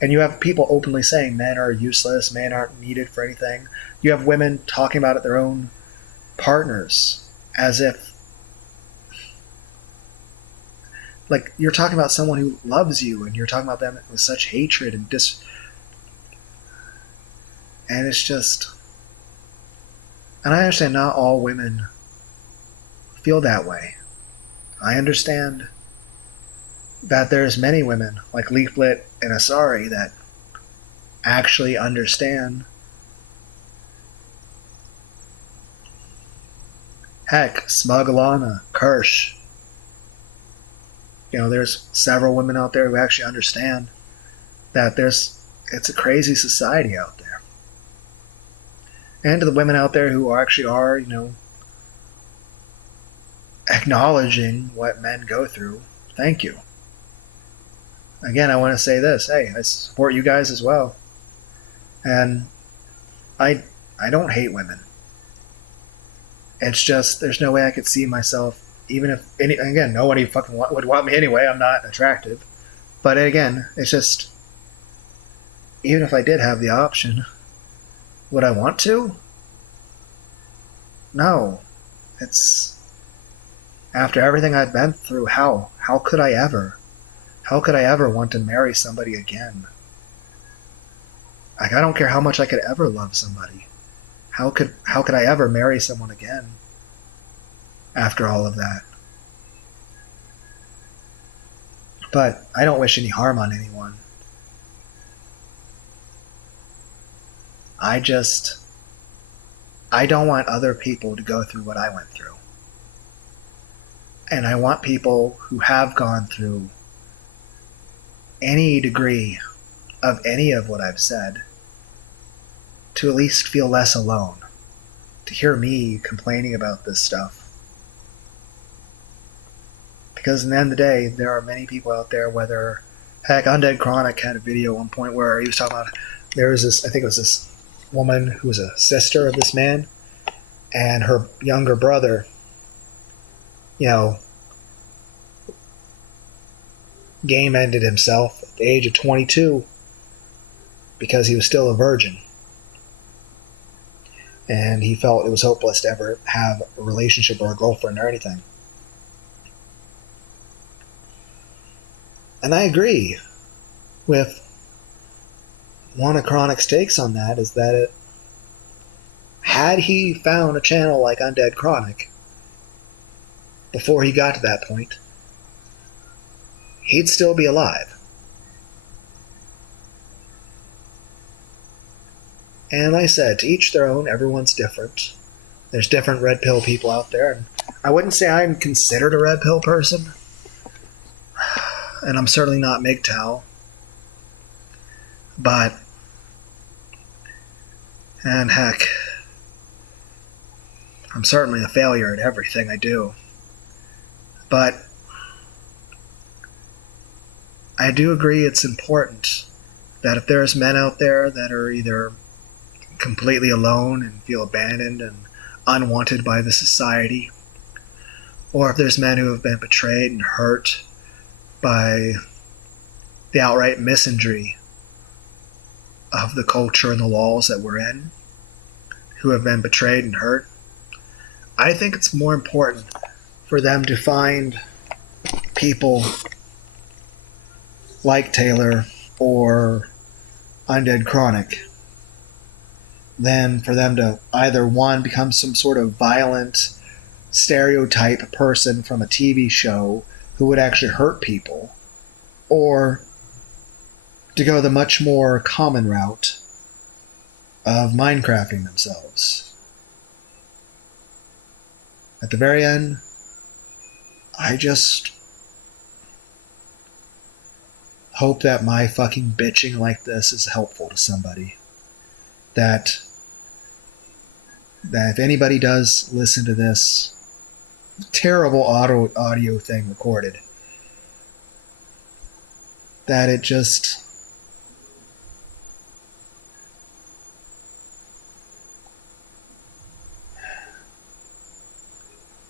And you have people openly saying men are useless, men aren't needed for anything. You have women talking about it, their own partners, as if, like, you're talking about someone who loves you, and you're talking about them with such hatred and and it's just, and I understand not all women feel that way. I understand that there's many women like Leaflet and Asari that actually understand. Heck, Smugalana, Kirsch. There's several women out there who actually understand that it's a crazy society out there. And to the women out there who actually are, acknowledging what men go through, thank you. again, I want to say this. Hey, I support you guys as well. And I don't hate women. It's just, there's no way I could see myself, even if, again, nobody fucking would want me anyway. I'm not attractive. But again, it's just, even if I did have the option, would I want to? No. It's, after everything I've been through, how? How could I ever? How could I ever want to marry somebody again? Like, I don't care how much I could ever love somebody. How could I ever marry someone again after all of that? But I don't wish any harm on anyone. I don't want other people to go through what I went through. And I want people who have gone through any degree of any of what I've said to at least feel less alone, to hear me complaining about this stuff. Because in the end of the day, there are many people out there, whether, heck, Undead Chronic had a video at one point where he was talking about, there was this, I think it was this woman who was a sister of this man, and her younger brother, game ended himself at the age of 22 because he was still a virgin. And he felt it was hopeless to ever have a relationship or a girlfriend or anything. And I agree with one of Chronic's takes on that, is that had he found a channel like Undead Chronic before he got to that point, he'd still be alive. And like I said, to each their own, everyone's different. There's different red pill people out there. And I wouldn't say I'm considered a red pill person. And I'm certainly not mgtow. But, and heck, I'm certainly a failure at everything I do. But I do agree it's important that if there's men out there that are either completely alone and feel abandoned and unwanted by the society, or if there's men who have been betrayed and hurt by the outright misandry of the culture and the laws that we're in, who have been betrayed and hurt, I think it's more important for them to find people like Taylor or Undead Chronic than for them to either, one, become some sort of violent stereotype person from a TV show who would actually hurt people, or to go the much more common route of Minecrafting themselves. At the very end, I just hope that my fucking bitching like this is helpful to somebody. That if anybody does listen to this terrible audio thing recorded, that it just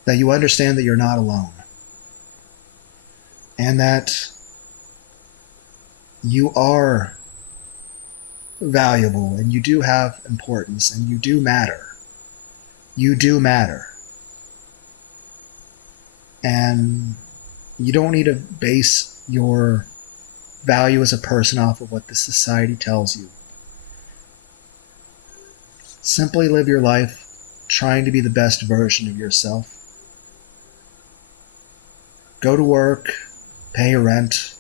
that you understand that you're not alone, and that you are valuable, and you do have importance, and you do matter. You do matter. And you don't need to base your value as a person off of what the society tells you. Simply live your life trying to be the best version of yourself. Go to work, pay your rent,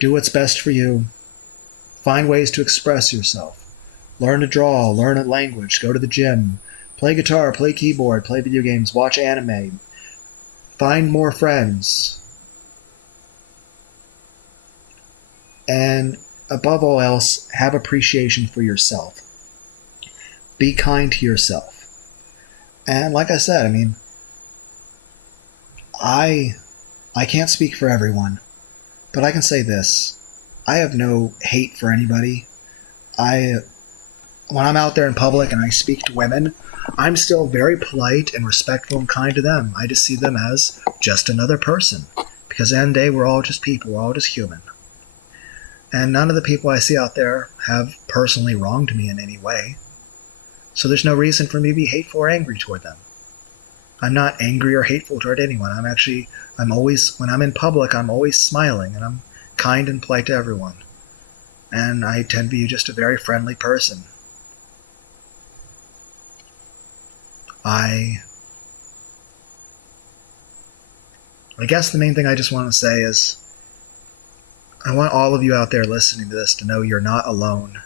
do what's best for you, find ways to express yourself, learn to draw, learn a language, go to the gym, play guitar, play keyboard, play video games, watch anime, find more friends, and above all else, have appreciation for yourself. Be kind to yourself. And like I said, I mean, I can't speak for everyone, But I can say this. I have no hate for anybody. When I'm out there in public and I speak to women, I'm still very polite and respectful and kind to them. I just see them as just another person. Because at the end of the day, we're all just people. We're all just human. And none of the people I see out there have personally wronged me in any way. So there's no reason for me to be hateful or angry toward them. I'm not angry or hateful toward anyone. When I'm in public, I'm always smiling and I'm kind and polite to everyone. And I tend to be just a very friendly person. I guess the main thing I just want to say is I want all of you out there listening to this to know you're not alone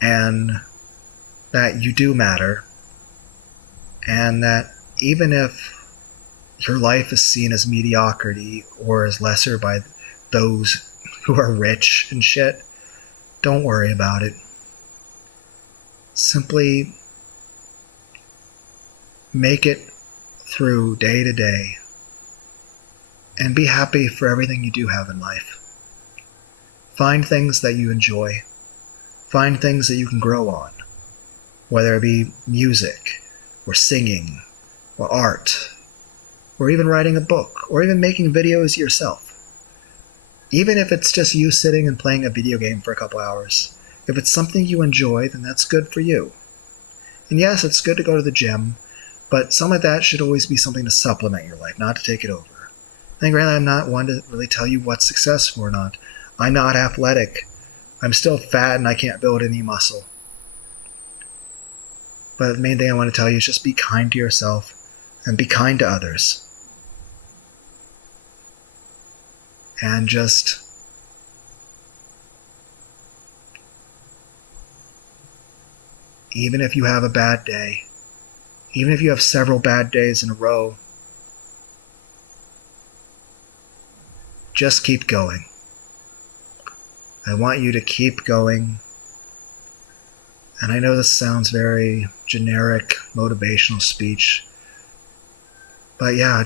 and that you do matter, and that even if your life is seen as mediocrity or as lesser by those who are rich and shit, don't worry about it. Simply make it through day to day and be happy for everything you do have in life. Find things that you enjoy. Find things that you can grow on, whether it be music or singing or art or even writing a book or even making videos yourself. Even if it's just you sitting and playing a video game for a couple hours. If it's something you enjoy, then that's good for you. And yes, it's good to go to the gym, but some of that should always be something to supplement your life, not to take it over. And granted, I'm not one to really tell you what's successful or not. I'm not athletic. I'm still fat and I can't build any muscle. But the main thing I want to tell you is just be kind to yourself and be kind to others. And just even if you have a bad day, even if you have several bad days in a row, just keep going. I want you to keep going. And I know this sounds very generic, motivational speech. But yeah,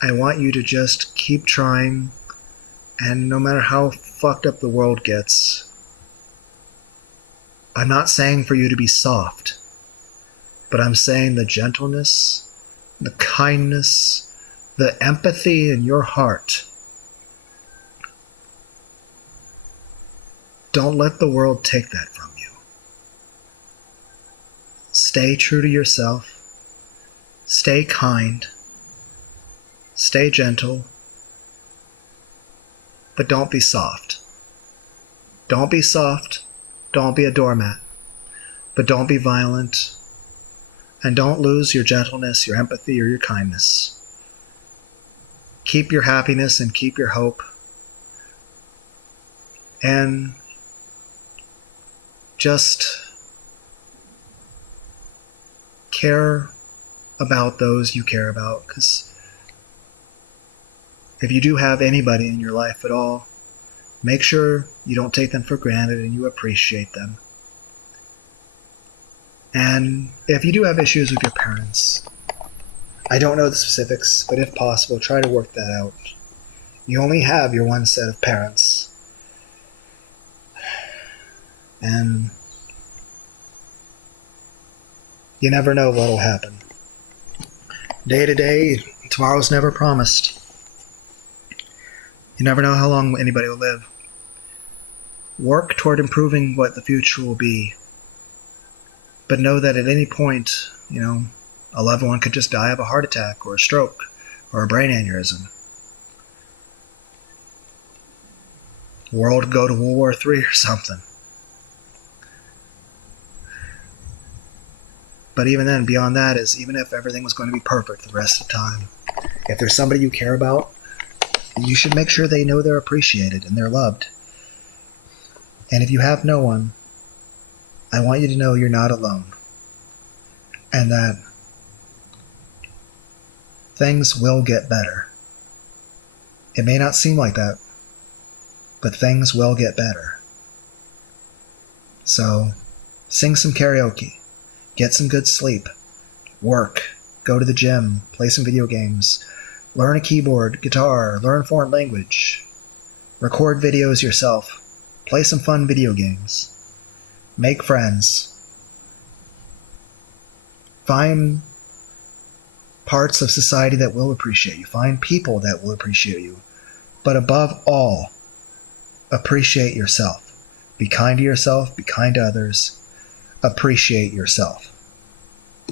I want you to just keep trying. And no matter how fucked up the world gets, I'm not saying for you to be soft. But I'm saying the gentleness, the kindness, the empathy in your heart. Don't let the world take that from you. Stay true to yourself. Stay kind. Stay gentle. But don't be soft. Don't be soft. Don't be a doormat. But don't be violent. And don't lose your gentleness, your empathy, or your kindness. Keep your happiness and keep your hope. And just care about those you care about. Because if you do have anybody in your life at all, make sure you don't take them for granted and you appreciate them. And if you do have issues with your parents, I don't know the specifics, but if possible, try to work that out. You only have your one set of parents. And you never know what will happen. Day to day, tomorrow's never promised. You never know how long anybody will live. Work toward improving what the future will be. But know that at any point, a loved one could just die of a heart attack or a stroke or a brain aneurysm. The world could go to World War III or something. But even then, beyond that is, even if everything was going to be perfect the rest of the time, if there's somebody you care about, you should make sure they know they're appreciated and they're loved. And if you have no one, I want you to know you're not alone. And that things will get better. It may not seem like that, but things will get better. So, sing some karaoke, get some good sleep, work, go to the gym, play some video games, learn a keyboard, guitar, learn a foreign language, record videos yourself, play some fun video games, make friends, find parts of society that will appreciate you, find people that will appreciate you, but above all, appreciate yourself. Be kind to yourself, be kind to others, appreciate yourself.